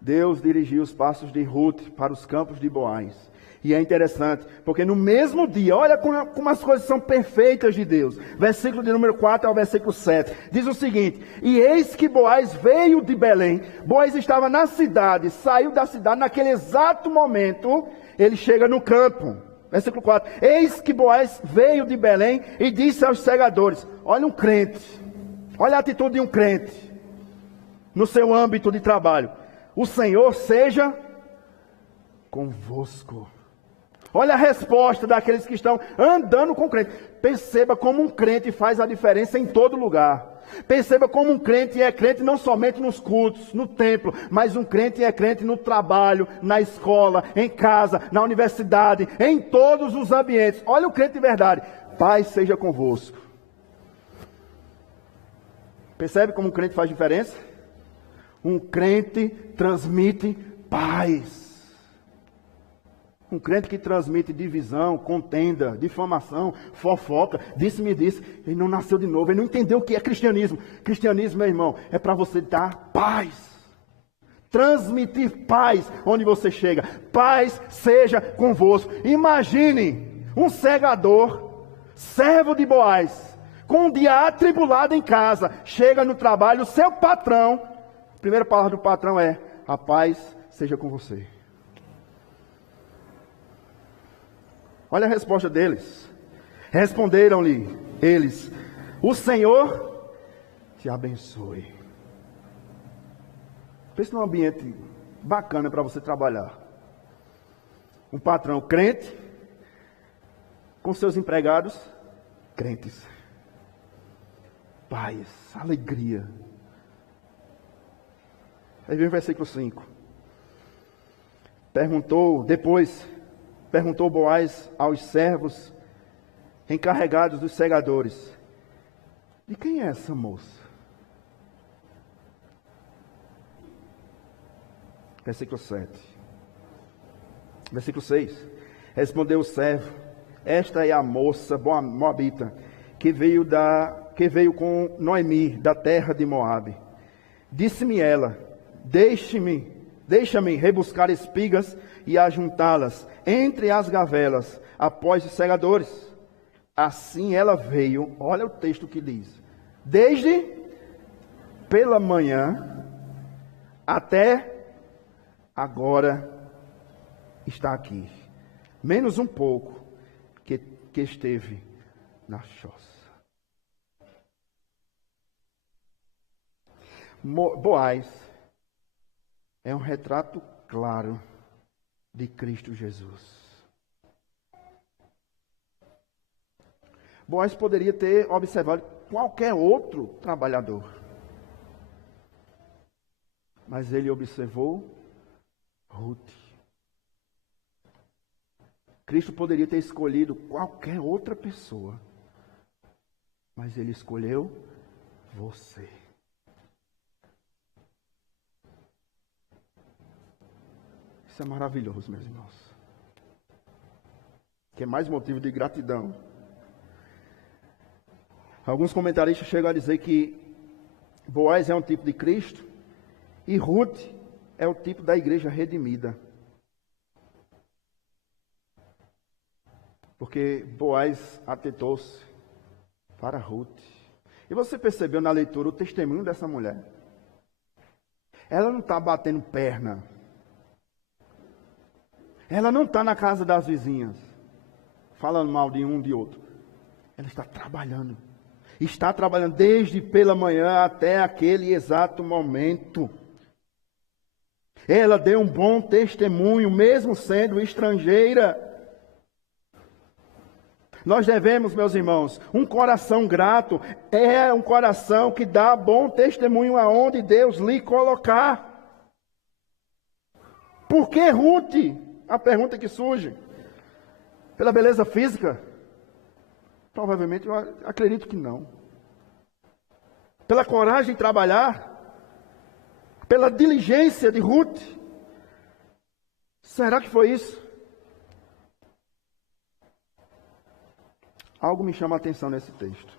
Deus dirigiu os passos de Ruth para os campos de Boaz. E é interessante, porque no mesmo dia, olha como as coisas são perfeitas de Deus. Versículo de número 4 ao versículo 7. Diz o seguinte: e eis que Boaz veio de Belém. Boaz estava na cidade, saiu da cidade, naquele exato momento, ele chega no campo. Versículo 4. Eis que Boaz veio de Belém e disse aos segadores: olha um crente, olha a atitude de um crente, no seu âmbito de trabalho. O Senhor seja convosco. Olha a resposta daqueles que estão andando com crente. Perceba como um crente faz a diferença em todo lugar. Perceba como um crente é crente não somente nos cultos, no templo, mas um crente é crente no trabalho, na escola, em casa, na universidade, em todos os ambientes. Olha o crente de verdade. Paz seja convosco. Percebe como um crente faz diferença? Um crente transmite paz. Um crente que transmite divisão, contenda, difamação, fofoca, disse-me disse, ele não nasceu de novo, ele não entendeu o que é cristianismo. Cristianismo, meu irmão, é para você dar paz. Transmitir paz onde você chega. Paz seja convosco. Imagine um segador, servo de Boaz, com um dia atribulado em casa, chega no trabalho, o seu patrão, a primeira palavra do patrão é: a paz seja com você. Olha a resposta deles. Responderam-lhe eles: o Senhor te abençoe. Pense num ambiente bacana para você trabalhar. Um patrão crente, com seus empregados crentes. Paz, alegria. Aí vem o versículo 5. Perguntou Boaz aos servos encarregados dos segadores: de quem é essa moça? Versículo 7. Versículo 6. Respondeu o servo: esta é a moça moabita que veio com Noemi da terra de Moabe. Disse-me ela: deixa-me rebuscar espigas e ajuntá-las entre as gavelas após os segadores. Assim ela veio, olha o texto que diz: desde pela manhã até agora está aqui, menos um pouco que esteve na choça. Boaz é um retrato claro de Cristo Jesus. Boaz poderia ter observado qualquer outro trabalhador, mas ele observou Ruth. Cristo poderia ter escolhido qualquer outra pessoa, mas ele escolheu você. Isso é maravilhoso, meus irmãos. Que é mais motivo de gratidão. Alguns comentaristas chegam a dizer que Boaz é um tipo de Cristo e Ruth é o tipo da igreja redimida. Porque Boaz atentou-se para Ruth. E você percebeu na leitura o testemunho dessa mulher? Ela não está batendo perna. Ela não está na casa das vizinhas, falando mal de um de outro. Ela está trabalhando. Está trabalhando desde pela manhã até aquele exato momento. Ela deu um bom testemunho, mesmo sendo estrangeira. Nós devemos, meus irmãos, um coração grato é um coração que dá bom testemunho aonde Deus lhe colocar. Por que Ruth? A pergunta que surge: pela beleza física? Provavelmente eu acredito que não. Pela coragem de trabalhar? Pela diligência de Ruth? Será que foi isso? Algo me chama a atenção nesse texto.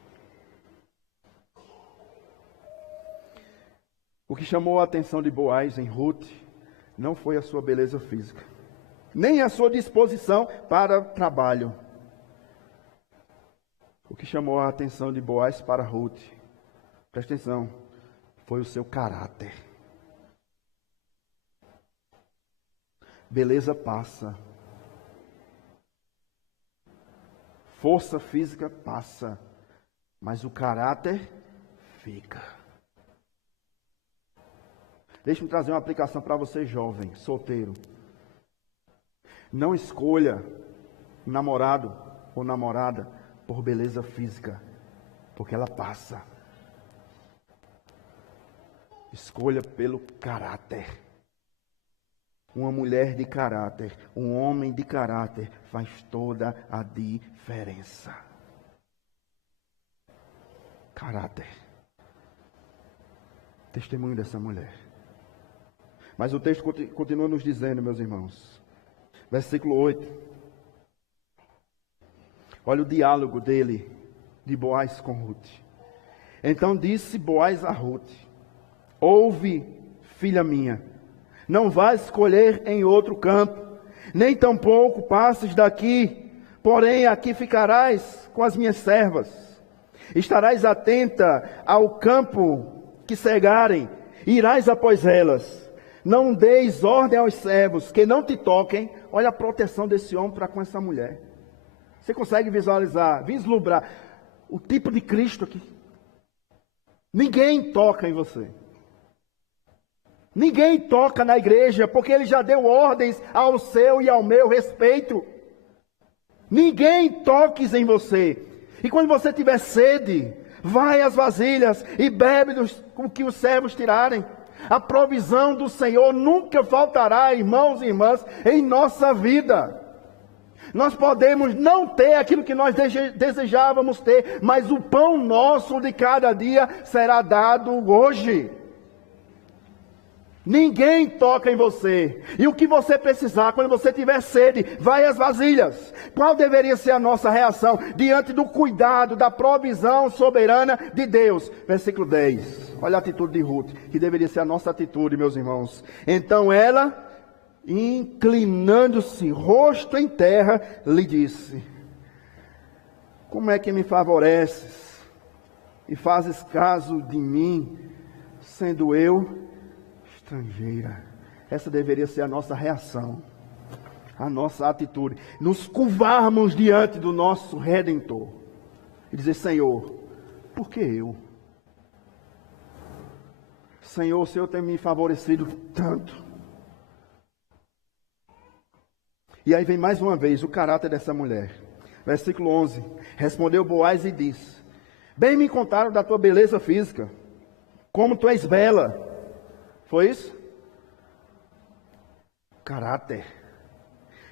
O que chamou a atenção de Boaz em Ruth não foi a sua beleza física, nem a sua disposição para o trabalho. O que chamou a atenção de Boaz para Ruth, presta atenção, foi o seu caráter. Beleza passa. Força física passa. Mas o caráter fica. Deixa-me trazer uma aplicação para você, jovem, solteiro. Não escolha namorado ou namorada por beleza física, porque ela passa. Escolha pelo caráter. Uma mulher de caráter, um homem de caráter faz toda a diferença. Caráter. Testemunho dessa mulher. Mas o texto continua nos dizendo, meus irmãos. Versículo 8. Olha o diálogo dele, de Boaz com Ruth. Então disse Boaz a Ruth: ouve, filha minha, não vás colher em outro campo, nem tampouco passes daqui, porém aqui ficarás com as minhas servas. Estarás atenta ao campo que cegarem, irás após elas. Não deis ordem aos servos, que não te toquem. Olha a proteção desse homem para com essa mulher. Você consegue visualizar, vislumbrar o tipo de Cristo aqui? Ninguém toca em você. Ninguém toca na igreja, porque ele já deu ordens ao seu e ao meu respeito. Ninguém toque em você. E quando você tiver sede, vai às vasilhas e bebe com que os servos tirarem. A provisão do Senhor nunca faltará, irmãos e irmãs, em nossa vida. Nós podemos não ter aquilo que nós desejávamos ter, mas o pão nosso de cada dia será dado hoje. Ninguém toca em você. E o que você precisar, quando você tiver sede, vai às vasilhas. Qual deveria ser a nossa reação diante do cuidado, da provisão soberana de Deus? Versículo 10. Olha a atitude de Ruth, que deveria ser a nossa atitude, meus irmãos. Então ela, inclinando-se, rosto em terra, lhe disse: como é que me favoreces e fazes caso de mim, sendo eu estrangeira? Essa deveria ser a nossa reação, a nossa atitude, nos curvarmos diante do nosso Redentor e dizer: Senhor, por que eu? Senhor, o Senhor tem me favorecido tanto. E aí vem mais uma vez o caráter dessa mulher. Versículo 11. Respondeu Boaz e disse: bem me contaram da tua beleza física, como tu és bela. Foi isso? Caráter.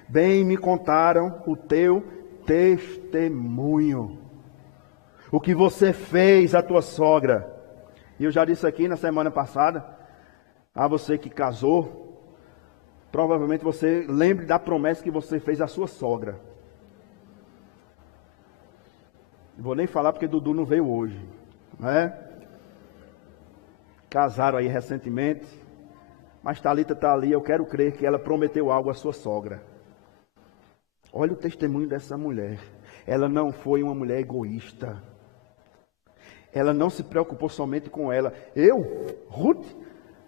Bem me contaram o teu testemunho. O que você fez à tua sogra. E eu já disse aqui na semana passada, a você que casou, provavelmente você lembre da promessa que você fez à sua sogra. Não vou nem falar porque Dudu não veio hoje, né? Casaram aí recentemente, mas Thalita está ali, eu quero crer que ela prometeu algo à sua sogra. Olha o testemunho dessa mulher. Ela não foi uma mulher egoísta. Ela não se preocupou somente com ela. Ruth,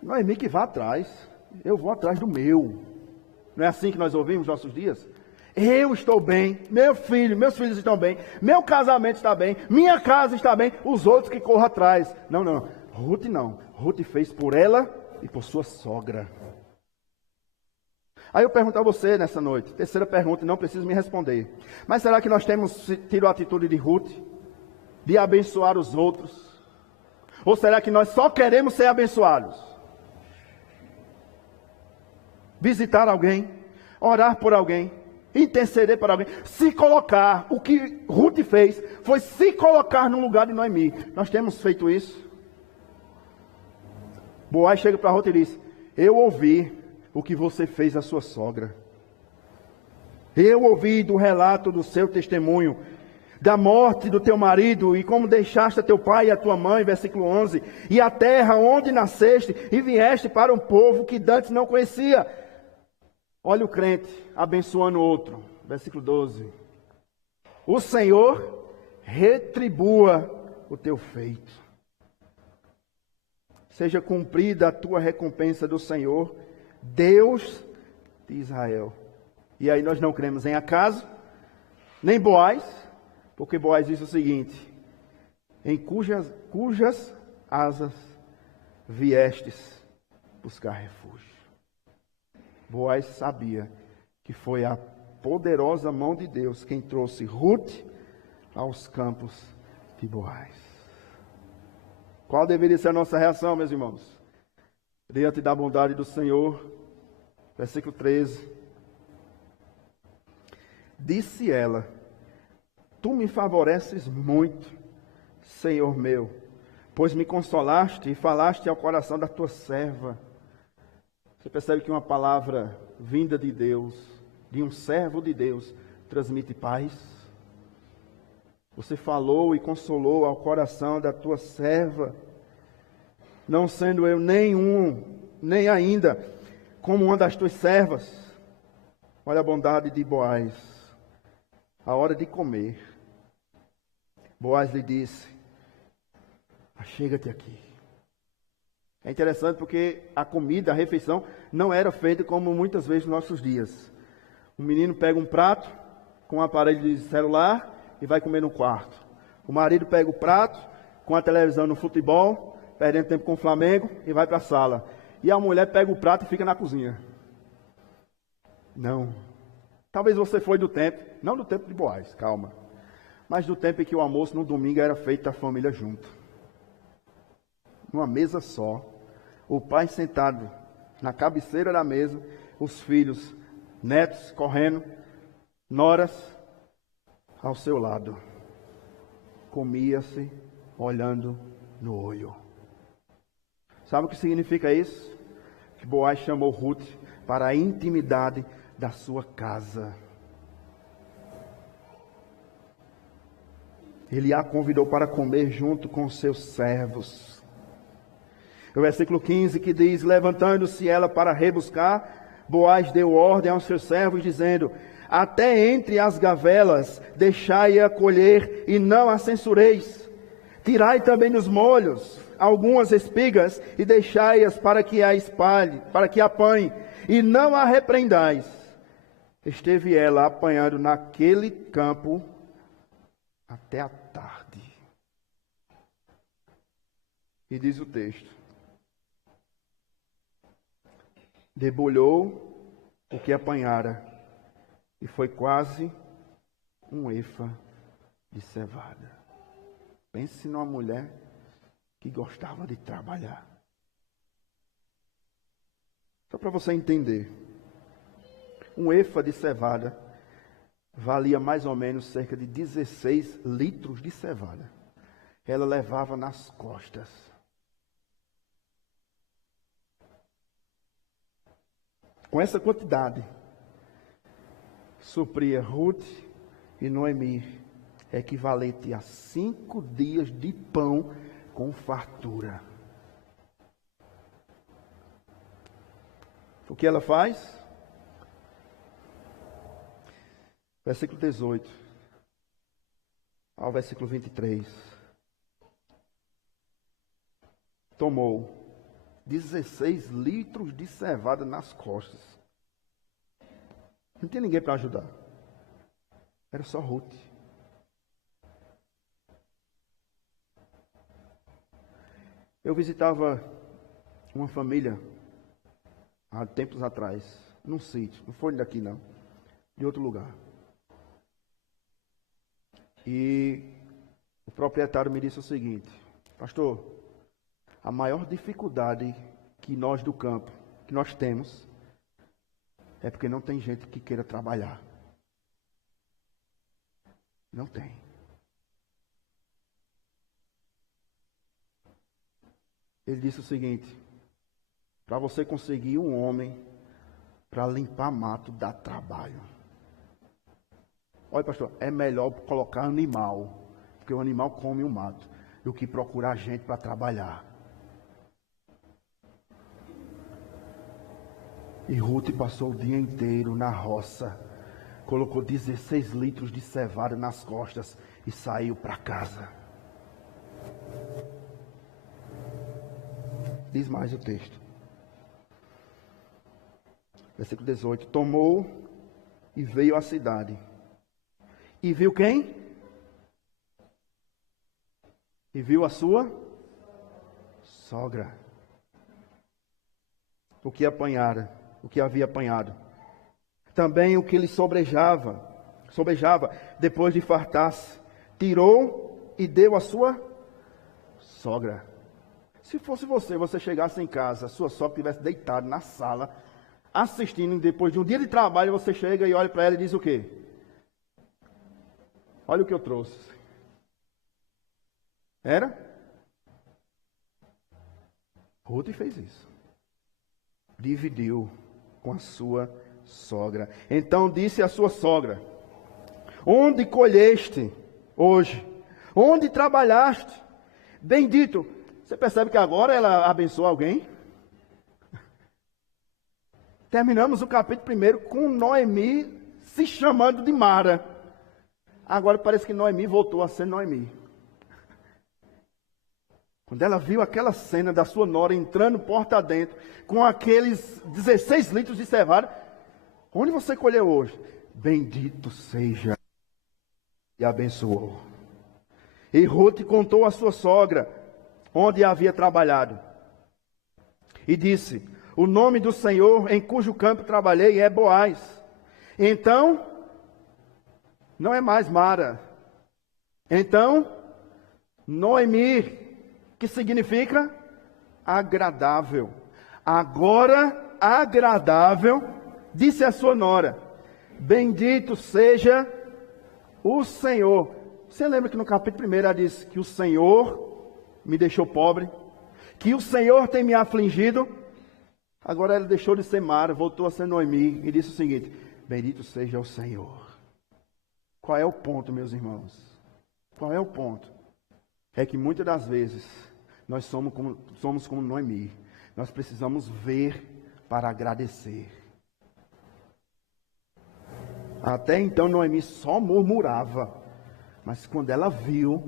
Noemi que vá atrás. Eu vou atrás do meu. Não é assim que nós ouvimos nos nossos dias? Eu estou bem, meus filhos estão bem, meu casamento está bem, minha casa está bem, os outros que corram atrás. Não. Ruth não. Ruth fez por ela e por sua sogra. Aí eu pergunto a você nessa noite, terceira pergunta, e não precisa me responder. Mas será que nós temos tido a atitude de Ruth? De abençoar os outros? Ou será que nós só queremos ser abençoados? Visitar alguém, orar por alguém, interceder por alguém, se colocar. O que Ruth fez foi se colocar no lugar de Noemi. Nós temos feito isso? Boaz chega para Ruth e diz: eu ouvi o que você fez à sua sogra. Eu ouvi do relato do seu testemunho, da morte do teu marido, e como deixaste a teu pai e a tua mãe, versículo 11, e a terra onde nasceste, e vieste para um povo que dantes não conhecia. Olha o crente abençoando o outro, versículo 12. O Senhor retribua o teu feito. Seja cumprida a tua recompensa do Senhor, Deus de Israel. E aí nós não cremos em acaso, nem Boaz, porque Boaz diz o seguinte: em cujas asas viestes buscar refúgio. Boaz sabia que foi a poderosa mão de Deus quem trouxe Ruth aos campos de Boaz. Qual deveria ser a nossa reação, meus irmãos? Diante da bondade do Senhor, versículo 13. Disse ela: tu me favoreces muito, Senhor meu, pois me consolaste e falaste ao coração da tua serva. Você percebe que uma palavra vinda de Deus, de um servo de Deus, transmite paz? Você falou e consolou ao coração da tua serva, não sendo eu nem ainda como uma das tuas servas. Olha a bondade de Boaz. A hora de comer, Boaz lhe disse: achega-te aqui. É interessante porque a comida, a refeição, não era feita como muitas vezes nos nossos dias. O menino pega um prato com um aparelho de celular e vai comer no quarto. O marido pega o prato com a televisão no futebol, perdendo tempo com o Flamengo, e vai para a sala. E a mulher pega o prato e fica na cozinha. Não. Talvez você foi do tempo, não do tempo de Boaz, calma, mas do tempo em que o almoço no domingo era feito a família junto. Numa mesa só, o pai sentado na cabeceira da mesa, os filhos, netos correndo, noras ao seu lado. Comia-se olhando no olho. Sabe o que significa isso? Que Boaz chamou Ruth para a intimidade da sua casa. Ele a convidou para comer junto com seus servos. O versículo 15 que diz: levantando-se ela para rebuscar, Boaz deu ordem aos seus servos, dizendo: até entre as gavelas deixai-a colher e não a censureis. Tirai também nos molhos algumas espigas e deixai-as para que a espalhe, para que a apanhe, e não a repreendais. Esteve ela apanhando naquele campo até a tarde. E diz o texto: debulhou o que apanhara, e foi quase um efa de cevada. Pense numa mulher que gostava de trabalhar. Só para você entender, um efa de cevada valia mais ou menos cerca de 16 litros de cevada. Ela levava nas costas. Com essa quantidade, supria Ruth e Noemi, equivalente a 5 dias de pão com fartura. O que ela faz? Versículo 18 ao versículo 23. Tomou 16 litros de cevada nas costas. Não tinha ninguém para ajudar. Era só Ruth. Eu visitava uma família há tempos atrás, num sítio. Não foi daqui não, de outro lugar. E o proprietário me disse o seguinte: pastor, a maior dificuldade que nós do campo, que nós temos, é porque não tem gente que queira trabalhar. Não tem. Ele disse o seguinte: para você conseguir um homem para limpar mato, dá trabalho. Olha, pastor, é melhor colocar animal, porque o animal come o mato, do que procurar gente para trabalhar. E Ruth passou o dia inteiro na roça, colocou 16 litros de cevada nas costas e saiu para casa. Diz mais o texto. Versículo 18. Tomou e veio à cidade. E viu quem? E viu a sua sogra. O que havia apanhado. Também o que lhe sobejava, depois de fartar-se, tirou e deu à sua sogra. Se fosse você chegasse em casa, sua sogra estivesse deitada na sala, assistindo, depois de um dia de trabalho, você chega e olha para ela e diz o quê? Olha o que eu trouxe. Era? Ruth fez isso. Dividiu com a sua sogra. Então disse a sua sogra: onde colheste hoje? Onde trabalhaste? Bendito. Você percebe que agora ela abençoa alguém? Terminamos o capítulo 1 com Noemi se chamando de Mara. Agora parece que Noemi voltou a ser Noemi. Quando ela viu aquela cena da sua nora entrando porta adentro, com aqueles 16 litros de cevada, onde você colheu hoje? Bendito seja. E abençoou. E Ruth contou à sua sogra onde havia trabalhado. E disse: o nome do Senhor em cujo campo trabalhei é Boaz. Então, não é mais Mara. Então, Noemi, que significa agradável. Agora, agradável, disse a sua nora: bendito seja o Senhor. Você lembra que no capítulo 1 ela diz que o Senhor me deixou pobre, que o Senhor tem me afligido? Agora ela deixou de ser Mara, voltou a ser Noemi e disse o seguinte: bendito seja o Senhor. Qual é o ponto, meus irmãos? Qual é o ponto? É que muitas das vezes nós somos como Noemi. Nós precisamos ver para agradecer. Até então Noemi só murmurava, mas quando ela viu,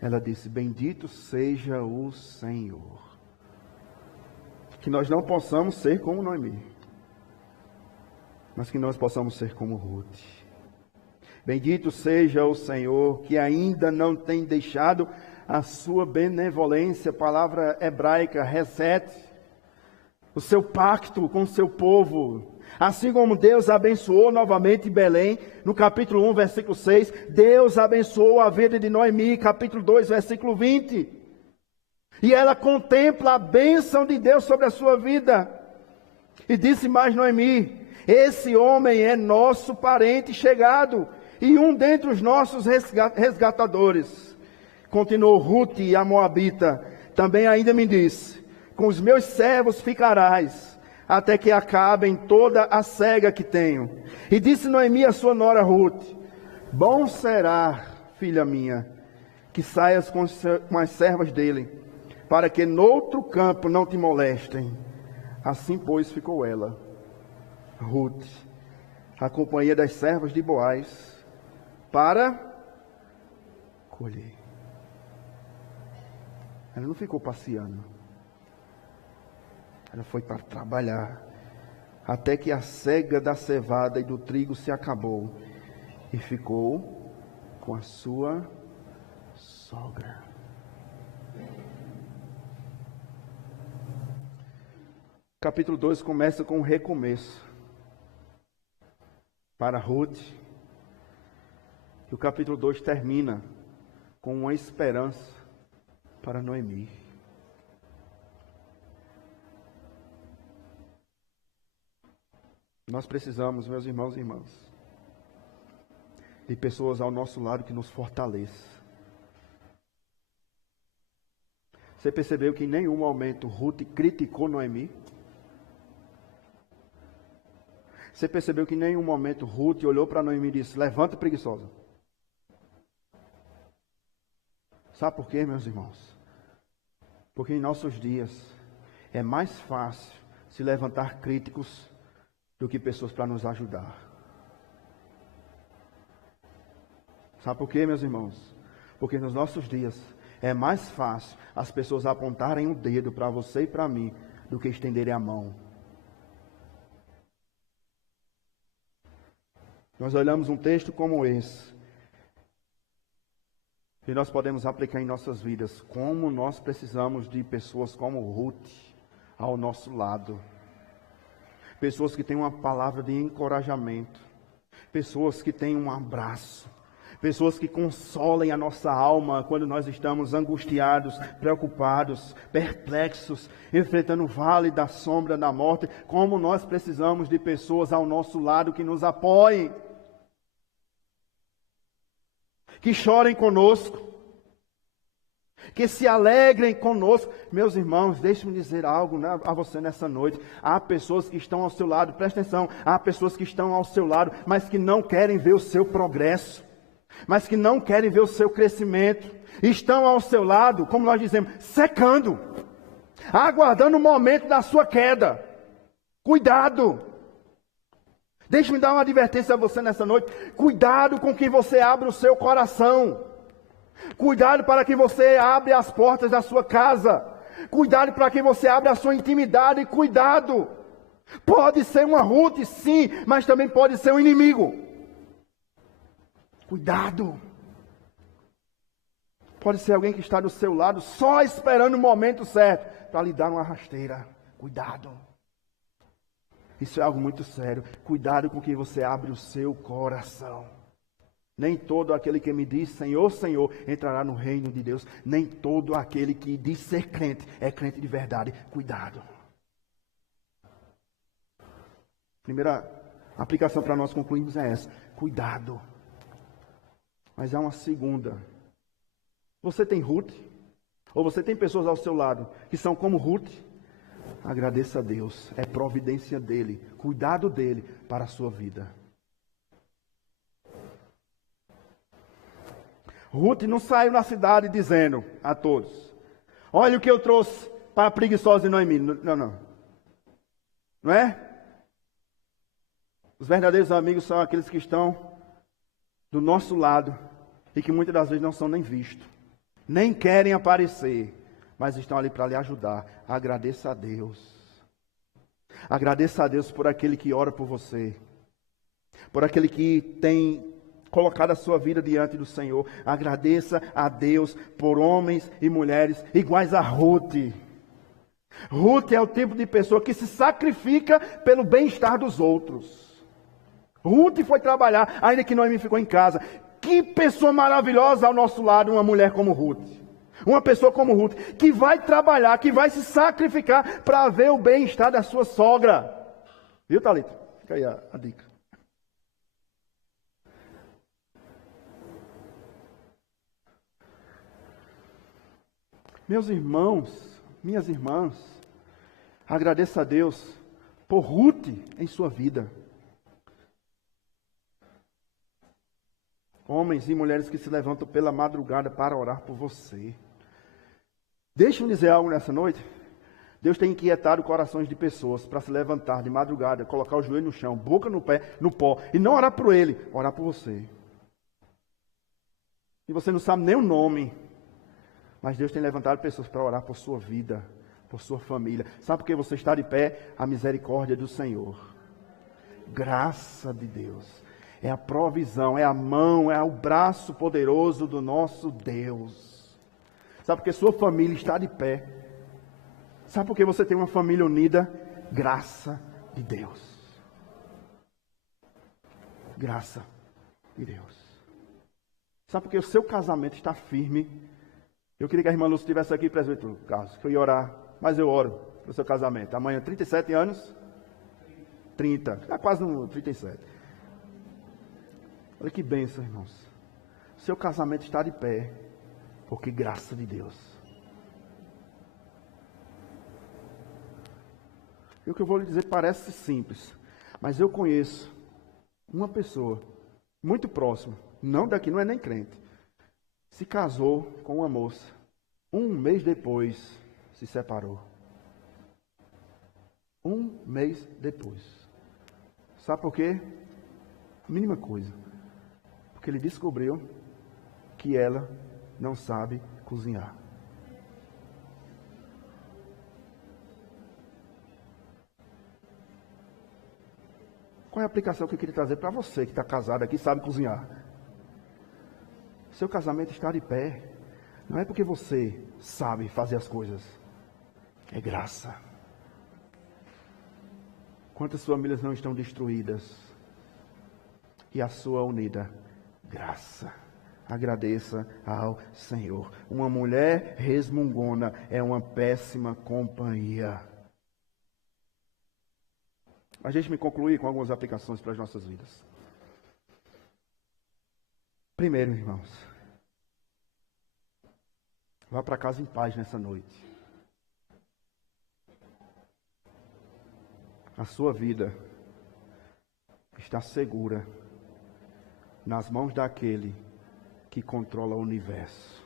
ela disse: bendito seja o Senhor. Que nós não possamos ser como Noemi, mas que nós possamos ser como Ruth. Bendito seja o Senhor, que ainda não tem deixado a sua benevolência, palavra hebraica, reset, o seu pacto com o seu povo. Assim como Deus abençoou novamente Belém, no capítulo 1, versículo 6, Deus abençoou a vida de Noemi, capítulo 2, versículo 20. E ela contempla a bênção de Deus sobre a sua vida. E disse mais Noemi: esse homem é nosso parente chegado, e um dentre os nossos resgatadores. Continuou Ruth, a Moabita, também ainda me disse: com os meus servos ficarás, até que acabem toda a cega que tenho. E disse Noemi a sua nora Ruth: bom será, filha minha, que saias com as servas dele, para que noutro campo não te molestem. Assim, pois, ficou ela, Ruth, a companhia das servas de Boaz, para colher. Ela não ficou passeando. Ela foi para trabalhar, até que a cega da cevada e do trigo se acabou, e ficou com a sua sogra. Capítulo 2 começa com um recomeço para Ruth. E o capítulo 2 termina com uma esperança para Noemi. Nós precisamos, meus irmãos e irmãs, de pessoas ao nosso lado que nos fortaleçam. Você percebeu que em nenhum momento Ruth criticou Noemi? Você percebeu que em nenhum momento Ruth olhou para Noemi e disse: levanta, preguiçosa. Sabe por quê, meus irmãos? Porque em nossos dias é mais fácil se levantar críticos do que pessoas para nos ajudar. Sabe por quê, meus irmãos? Porque nos nossos dias é mais fácil as pessoas apontarem o dedo para você e para mim do que estenderem a mão. Nós olhamos um texto como esse e nós podemos aplicar em nossas vidas como nós precisamos de pessoas como Ruth ao nosso lado. Pessoas que têm uma palavra de encorajamento, pessoas que têm um abraço, pessoas que consolem a nossa alma quando nós estamos angustiados, preocupados, perplexos, enfrentando o vale da sombra da morte. Como nós precisamos de pessoas ao nosso lado que nos apoiem, que chorem conosco, que se alegrem conosco. Meus irmãos, deixe-me dizer algo a você nessa noite. Há pessoas que estão ao seu lado, presta atenção, há pessoas que estão ao seu lado, mas que não querem ver o seu progresso, mas que não querem ver o seu crescimento. Estão ao seu lado, como nós dizemos, secando, aguardando o momento da sua queda. Cuidado! Deixe-me dar uma advertência a você nessa noite. Cuidado com que você abre o seu coração. Cuidado para que você abra as portas da sua casa. Cuidado para que você abra a sua intimidade. Cuidado. Pode ser uma Ruth, sim, mas também pode ser um inimigo. Cuidado. Pode ser alguém que está do seu lado só esperando o momento certo para lhe dar uma rasteira. Cuidado. Isso é algo muito sério. Cuidado com que você abre o seu coração. Nem todo aquele que me diz Senhor, Senhor, entrará no reino de Deus. Nem todo aquele que diz ser crente é crente de verdade. Cuidado. Primeira aplicação para nós concluirmos é essa. Cuidado. Mas há uma segunda. Você tem Ruth? Ou você tem pessoas ao seu lado que são como Ruth? Agradeça a Deus. É providência dele. Cuidado dele para a sua vida. Ruth não saiu na cidade dizendo a todos: olha o que eu trouxe para a preguiçosa e Noemi. Não. Não é? Os verdadeiros amigos são aqueles que estão do nosso lado e que muitas das vezes não são nem vistos, nem querem aparecer, mas estão ali para lhe ajudar. Agradeça a Deus. Agradeça a Deus por aquele que ora por você, por aquele que tem colocado a sua vida diante do Senhor. Agradeça a Deus por homens e mulheres iguais a Ruth. Ruth é o tipo de pessoa que se sacrifica pelo bem-estar dos outros. Ruth foi trabalhar, ainda que Noemi ficou em casa. Que pessoa maravilhosa ao nosso lado, uma mulher como Ruth. Uma pessoa como Ruth, que vai trabalhar, que vai se sacrificar para ver o bem-estar da sua sogra. Viu, Thalita? Fica aí a dica. Meus irmãos, minhas irmãs, agradeça a Deus por Ruth em sua vida. Homens e mulheres que se levantam pela madrugada para orar por você. Deixa eu dizer algo nessa noite. Deus tem inquietado corações de pessoas para se levantar de madrugada, colocar o joelho no chão, boca no pé, no pó, e não orar por ele, orar por você. E você não sabe nem o nome, mas Deus tem levantado pessoas para orar por sua vida, por sua família. Sabe por que você está de pé? A misericórdia do Senhor. Graça de Deus. É a provisão, é a mão, é o braço poderoso do nosso Deus. Sabe por que sua família está de pé? Sabe por que você tem uma família unida? Graça de Deus. Graça de Deus. Sabe por que o seu casamento está firme? Eu queria que a irmã Lúcia estivesse aqui, presbítero Carlos, que eu ia orar, mas eu oro para o seu casamento. Amanhã, 37 anos? 30, está quase no 37. Olha que bênção, irmãos. Seu casamento está de pé, porque graça de Deus. E o que eu vou lhe dizer parece simples, Mas eu conheço uma pessoa muito próxima, não daqui, não é nem crente, se casou com uma moça. Um mês depois se separou. Um mês depois. Sabe por quê? Mínima coisa. Porque ele descobriu que ela não sabe cozinhar. Qual é a aplicação que eu queria trazer para você que está casado aqui e sabe cozinhar? Seu casamento está de pé. Não é porque você sabe fazer as coisas. É graça. Quantas famílias não estão destruídas? E a sua unida? Graça. Agradeça ao Senhor. Uma mulher resmungona é uma péssima companhia. A gente me concluir com algumas aplicações para as nossas vidas. Primeiro, irmãos, vá para casa em paz nessa noite. A sua vida está segura nas mãos daquele que controla o universo.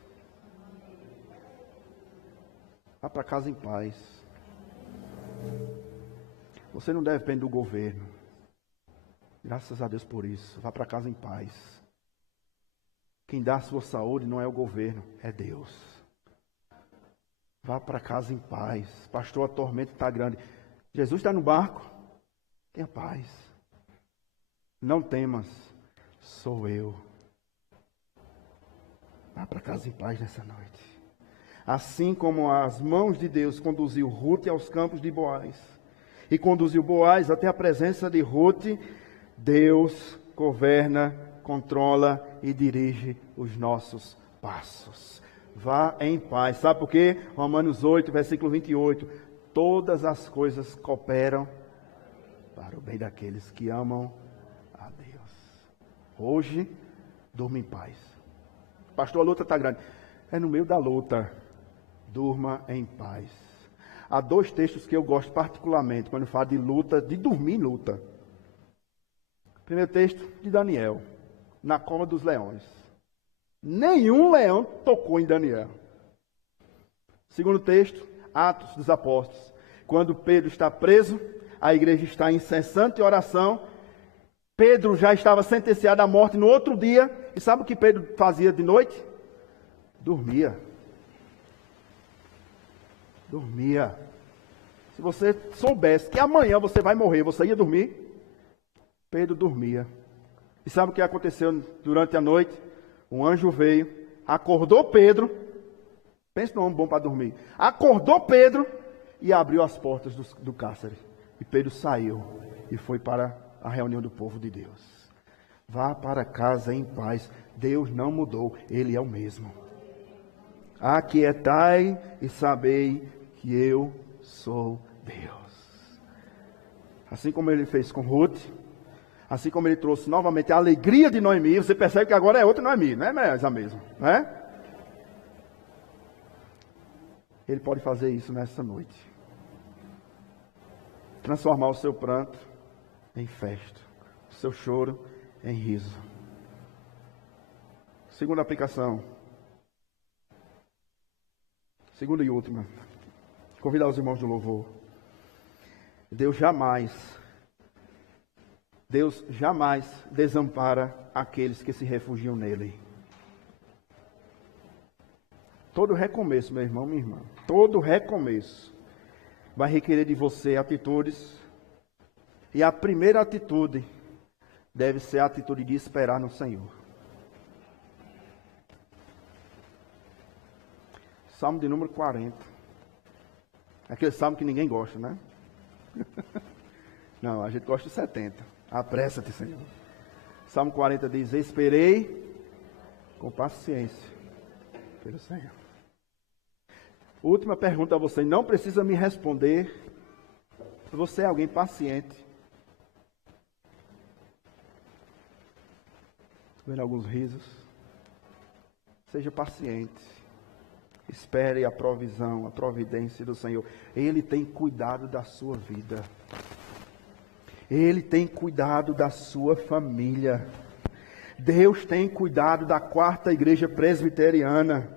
Vá para casa em paz. Você não deve depender do governo. Graças a Deus por isso. Vá para casa em paz. Quem dá a sua saúde não é o governo, é Deus. Vá para casa em paz. Pastor, a tormenta está grande. Jesus está no barco. Tenha paz. Não temas. Sou eu. Vá para casa em paz nessa noite. Assim como as mãos de Deus conduziu Ruth aos campos de Boaz e conduziu Boaz até a presença de Ruth, Deus governa, controla e dirige os nossos passos. Vá em paz. Sabe por quê? Romanos 8, versículo 28. Todas as coisas cooperam para o bem daqueles que amam a Deus. Hoje, durma em paz. Pastor, a luta está grande. É no meio da luta. Durma em paz. Há dois textos que eu gosto particularmente, quando falo de luta, de dormir em luta. Primeiro texto de Daniel, na cova dos leões. Nenhum leão tocou em Daniel. Segundo texto, Atos dos Apóstolos. Quando Pedro está preso, a igreja está em incessante oração. Pedro já estava sentenciado à morte no outro dia. E sabe o que Pedro fazia de noite? Dormia. Dormia. Se você soubesse que amanhã você vai morrer, você ia dormir? Pedro dormia. E sabe o que aconteceu durante a noite? Um anjo veio, acordou Pedro. Pensa num homem bom para dormir. Acordou Pedro e abriu as portas do cárcere. E Pedro saiu e foi para a reunião do povo de Deus. Vá para casa em paz. Deus não mudou, Ele é o mesmo. Aquietai e sabei que eu sou Deus. Assim como Ele fez com Ruth, assim como Ele trouxe novamente a alegria de Noemi, você percebe que agora é outra Noemi, não é mais a mesma, não é? Ele pode fazer isso nessa noite. Transformar o seu pranto em festa, o seu choro em riso. Segunda aplicação. Segunda e última. Convidar os irmãos do louvor. Deus jamais desampara aqueles que se refugiam nele. Todo recomeço, meu irmão, minha irmã, todo recomeço vai requerer de você atitudes. E a primeira atitude deve ser a atitude de esperar no Senhor. Salmo de número 40. Aquele salmo que ninguém gosta, né? Não, a gente gosta de 70. Apressa-te, Senhor. Salmo 40 diz: esperei com paciência pelo Senhor. Última pergunta a você, não precisa me responder. Você é alguém paciente? Vendo alguns risos. Seja paciente. Espere a provisão, a providência do Senhor. Ele tem cuidado da sua vida. Ele tem cuidado da sua família. Deus tem cuidado da 4ª igreja presbiteriana.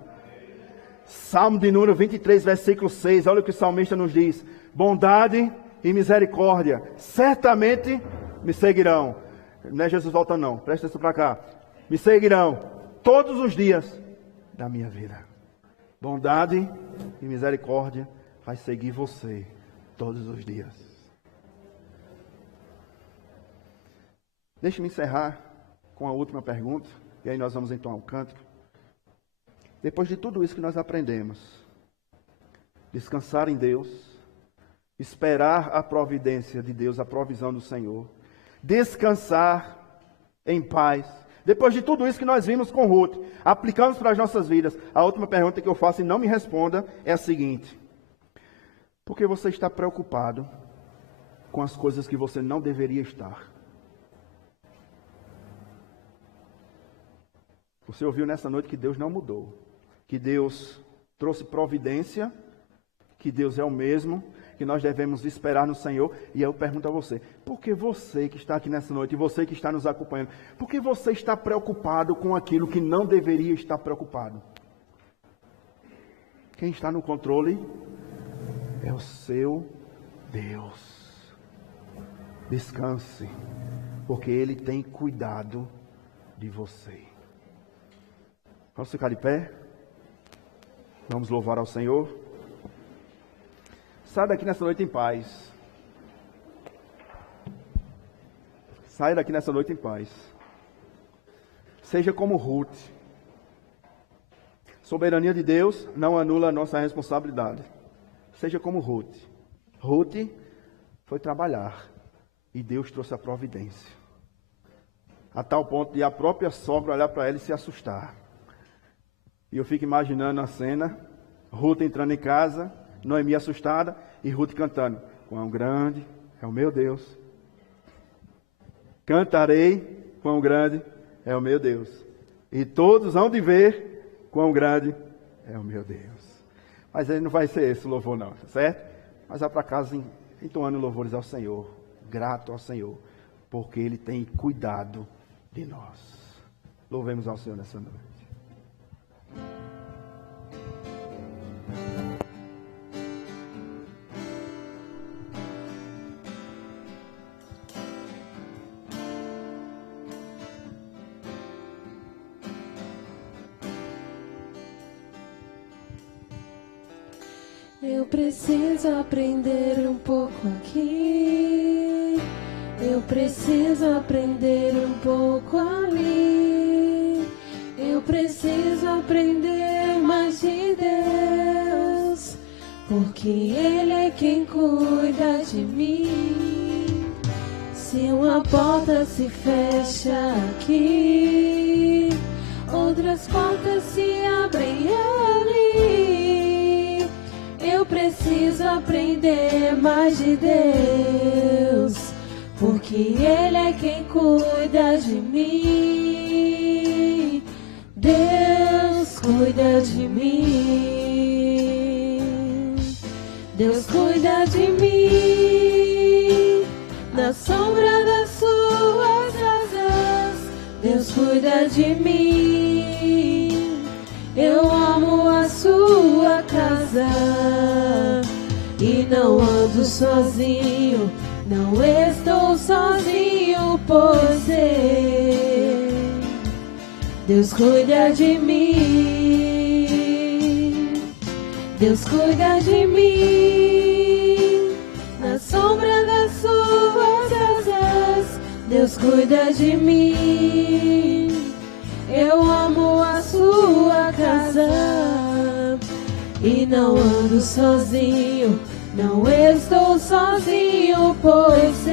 Salmo de número 23, versículo 6. Olha o que o salmista nos diz. Bondade e misericórdia certamente me seguirão. Não é Jesus volta não, presta atenção para cá. Me seguirão todos os dias da minha vida. Bondade e misericórdia vai seguir você todos os dias. Deixe-me encerrar com a última pergunta, e aí nós vamos entoar um cântico. Depois de tudo isso que nós aprendemos, descansar em Deus, esperar a providência de Deus, a provisão do Senhor, descansar em paz. Depois de tudo isso que nós vimos com Ruth, aplicamos para as nossas vidas, a última pergunta que eu faço e não me responda é a seguinte: por que você está preocupado com as coisas que você não deveria estar? Você ouviu nessa noite que Deus não mudou, que Deus trouxe providência, que Deus é o mesmo, que nós devemos esperar no Senhor. E eu pergunto a você, por que você que está aqui nessa noite, e você que está nos acompanhando, por que você está preocupado com aquilo que não deveria estar preocupado? Quem está no controle é o seu Deus. Descanse, porque Ele tem cuidado de você. Vamos ficar de pé? Vamos louvar ao Senhor? Sai daqui nessa noite em paz. Sai daqui nessa noite em paz. Seja como Ruth. Soberania de Deus não anula a nossa responsabilidade. Seja como Ruth. Ruth foi trabalhar e Deus trouxe a providência. A tal ponto de a própria sogra olhar para ela e se assustar. E eu fico imaginando a cena, Ruth entrando em casa, Noemi assustada, e Ruth cantando: quão grande é o meu Deus. Cantarei, quão grande é o meu Deus. E todos hão de ver quão grande é o meu Deus. Mas ele não vai ser esse o louvor não, tá certo? Mas vai para casa entoando louvores ao Senhor, grato ao Senhor, porque Ele tem cuidado de nós. Louvemos ao Senhor nessa noite. Eu preciso aprender um pouco aqui. Eu preciso aprender um pouco ali. Eu preciso aprender mais de Deus, porque Ele é quem cuida de mim. Se uma porta se fecha aqui, outras portas se abrem ali. Eu preciso aprender mais de Deus, porque Ele é quem cuida de mim. Deus cuida de mim. Deus cuida de mim. Na sombra das suas asas, Deus cuida de mim. Eu amo a sua casa e não ando sozinho, não estou sozinho, pois Deus cuida de mim. Deus cuida de mim. Na sombra das suas asas, Deus cuida de mim. Eu amo a sua casa e não ando sozinho, não estou sozinho, pois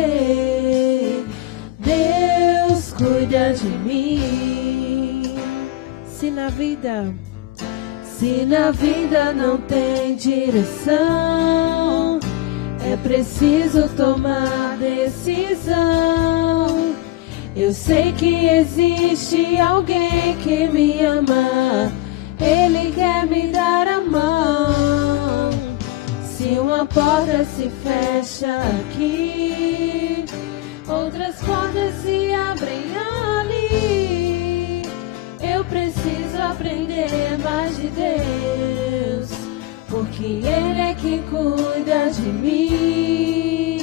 Deus cuida de mim. Se na vida não tem direção, é preciso tomar decisão. Eu sei que existe alguém que me ama, Ele quer me dar a mão. Se uma porta se fecha aqui, outras portas se abrem ali. Eu preciso aprender mais de Deus, porque Ele é que cuida de mim.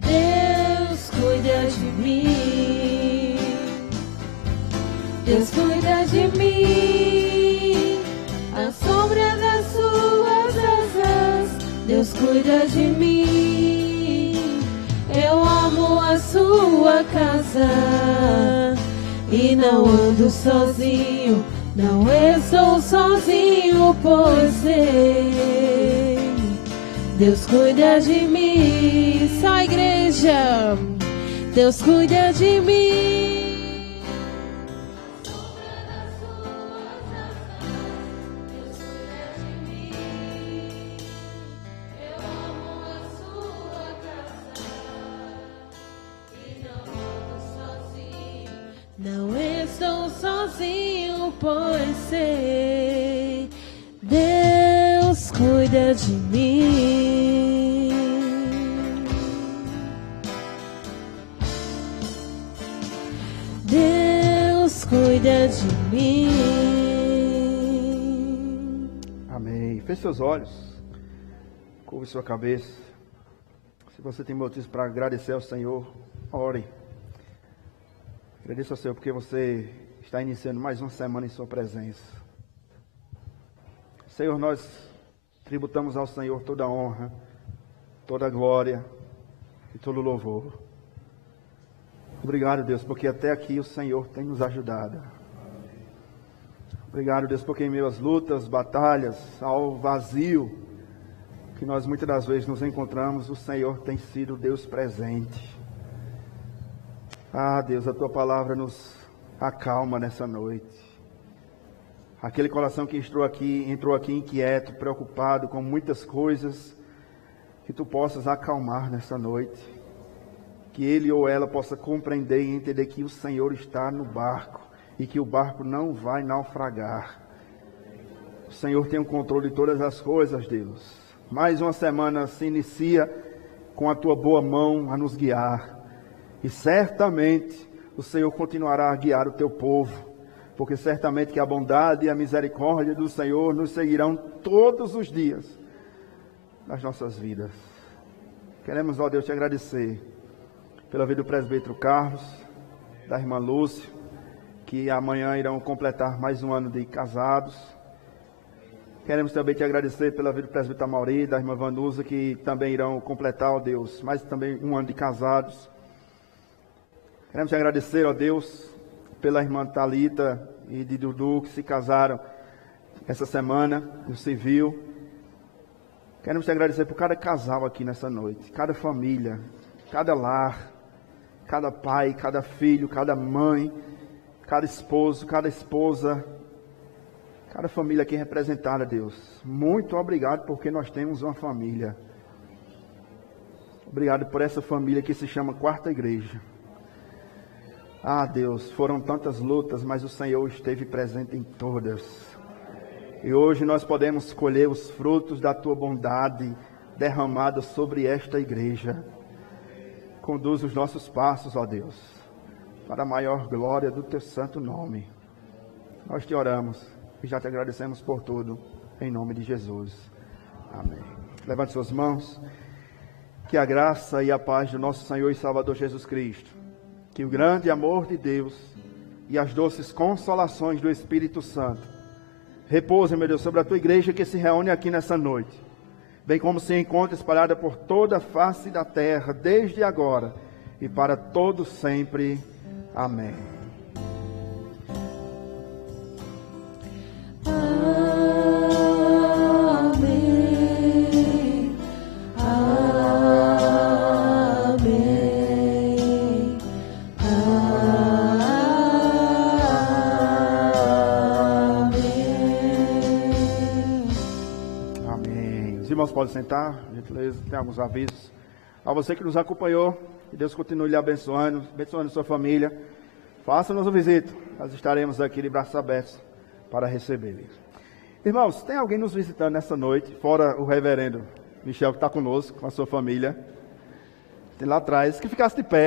Deus cuida de mim. Deus cuida de mim. A sombra das suas asas, Deus cuida de mim. Eu amo a sua casa e não ando sozinho. Não estou sozinho, pois sei, Deus cuida de mim. Só a igreja. Deus cuida de mim. Não estou sozinho, pois sei, Deus cuida de mim. Deus cuida de mim. Amém. Feche seus olhos, curve sua cabeça. Se você tem motivos para agradecer ao Senhor, ore. Agradeço ao Senhor porque você está iniciando mais uma semana em sua presença. Senhor, nós tributamos ao Senhor toda a honra, toda a glória e todo o louvor. Obrigado, Deus, porque até aqui o Senhor tem nos ajudado. Obrigado, Deus, porque em meio às lutas, batalhas, ao vazio que nós muitas das vezes nos encontramos, o Senhor tem sido Deus presente. Ah, Deus, a Tua palavra nos acalma nessa noite. Aquele coração que entrou aqui inquieto, preocupado com muitas coisas, que Tu possas acalmar nessa noite. Que ele ou ela possa compreender e entender que o Senhor está no barco e que o barco não vai naufragar. O Senhor tem o controle de todas as coisas, Deus. Mais uma semana se inicia com a Tua boa mão a nos guiar. E certamente o Senhor continuará a guiar o Teu povo, porque certamente que a bondade e a misericórdia do Senhor nos seguirão todos os dias nas nossas vidas. Queremos, ó Deus, Te agradecer pela vida do presbítero Carlos, da irmã Lúcia, que amanhã irão completar mais um ano de casados. Queremos também Te agradecer pela vida do presbítero Amauri, da irmã Vanusa, que também irão completar, ó Deus, mais também um ano de casados. Queremos Te agradecer, ó Deus, pela irmã Thalita e de Dudu, que se casaram essa semana no civil. Queremos Te agradecer por cada casal aqui nessa noite, cada família, cada lar, cada pai, cada filho, cada mãe, cada esposo, cada esposa, cada família aqui representada, Deus. Muito obrigado porque nós temos uma família. Obrigado por essa família que se chama Quarta Igreja. Ah, Deus, foram tantas lutas, mas o Senhor esteve presente em todas. E hoje nós podemos colher os frutos da Tua bondade derramada sobre esta igreja. Conduz os nossos passos, ó Deus, para a maior glória do Teu santo nome. Nós Te oramos e já Te agradecemos por tudo, em nome de Jesus. Amém. Levante suas mãos. Que a graça e a paz do nosso Senhor e Salvador Jesus Cristo, que o grande amor de Deus e as doces consolações do Espírito Santo repousem, meu Deus, sobre a Tua igreja que se reúne aqui nessa noite, bem como se encontra espalhada por toda a face da terra, desde agora e para todo sempre. Amém. Irmãos, podem sentar, gentileza, tem alguns avisos. A você que nos acompanhou, que Deus continue lhe abençoando, abençoando sua família. Faça-nos uma visita, nós estaremos aqui de braços abertos para receber. Irmãos, tem alguém nos visitando nessa noite, fora o reverendo Michel que está conosco, com a sua família. Tem lá atrás, que ficasse de pé.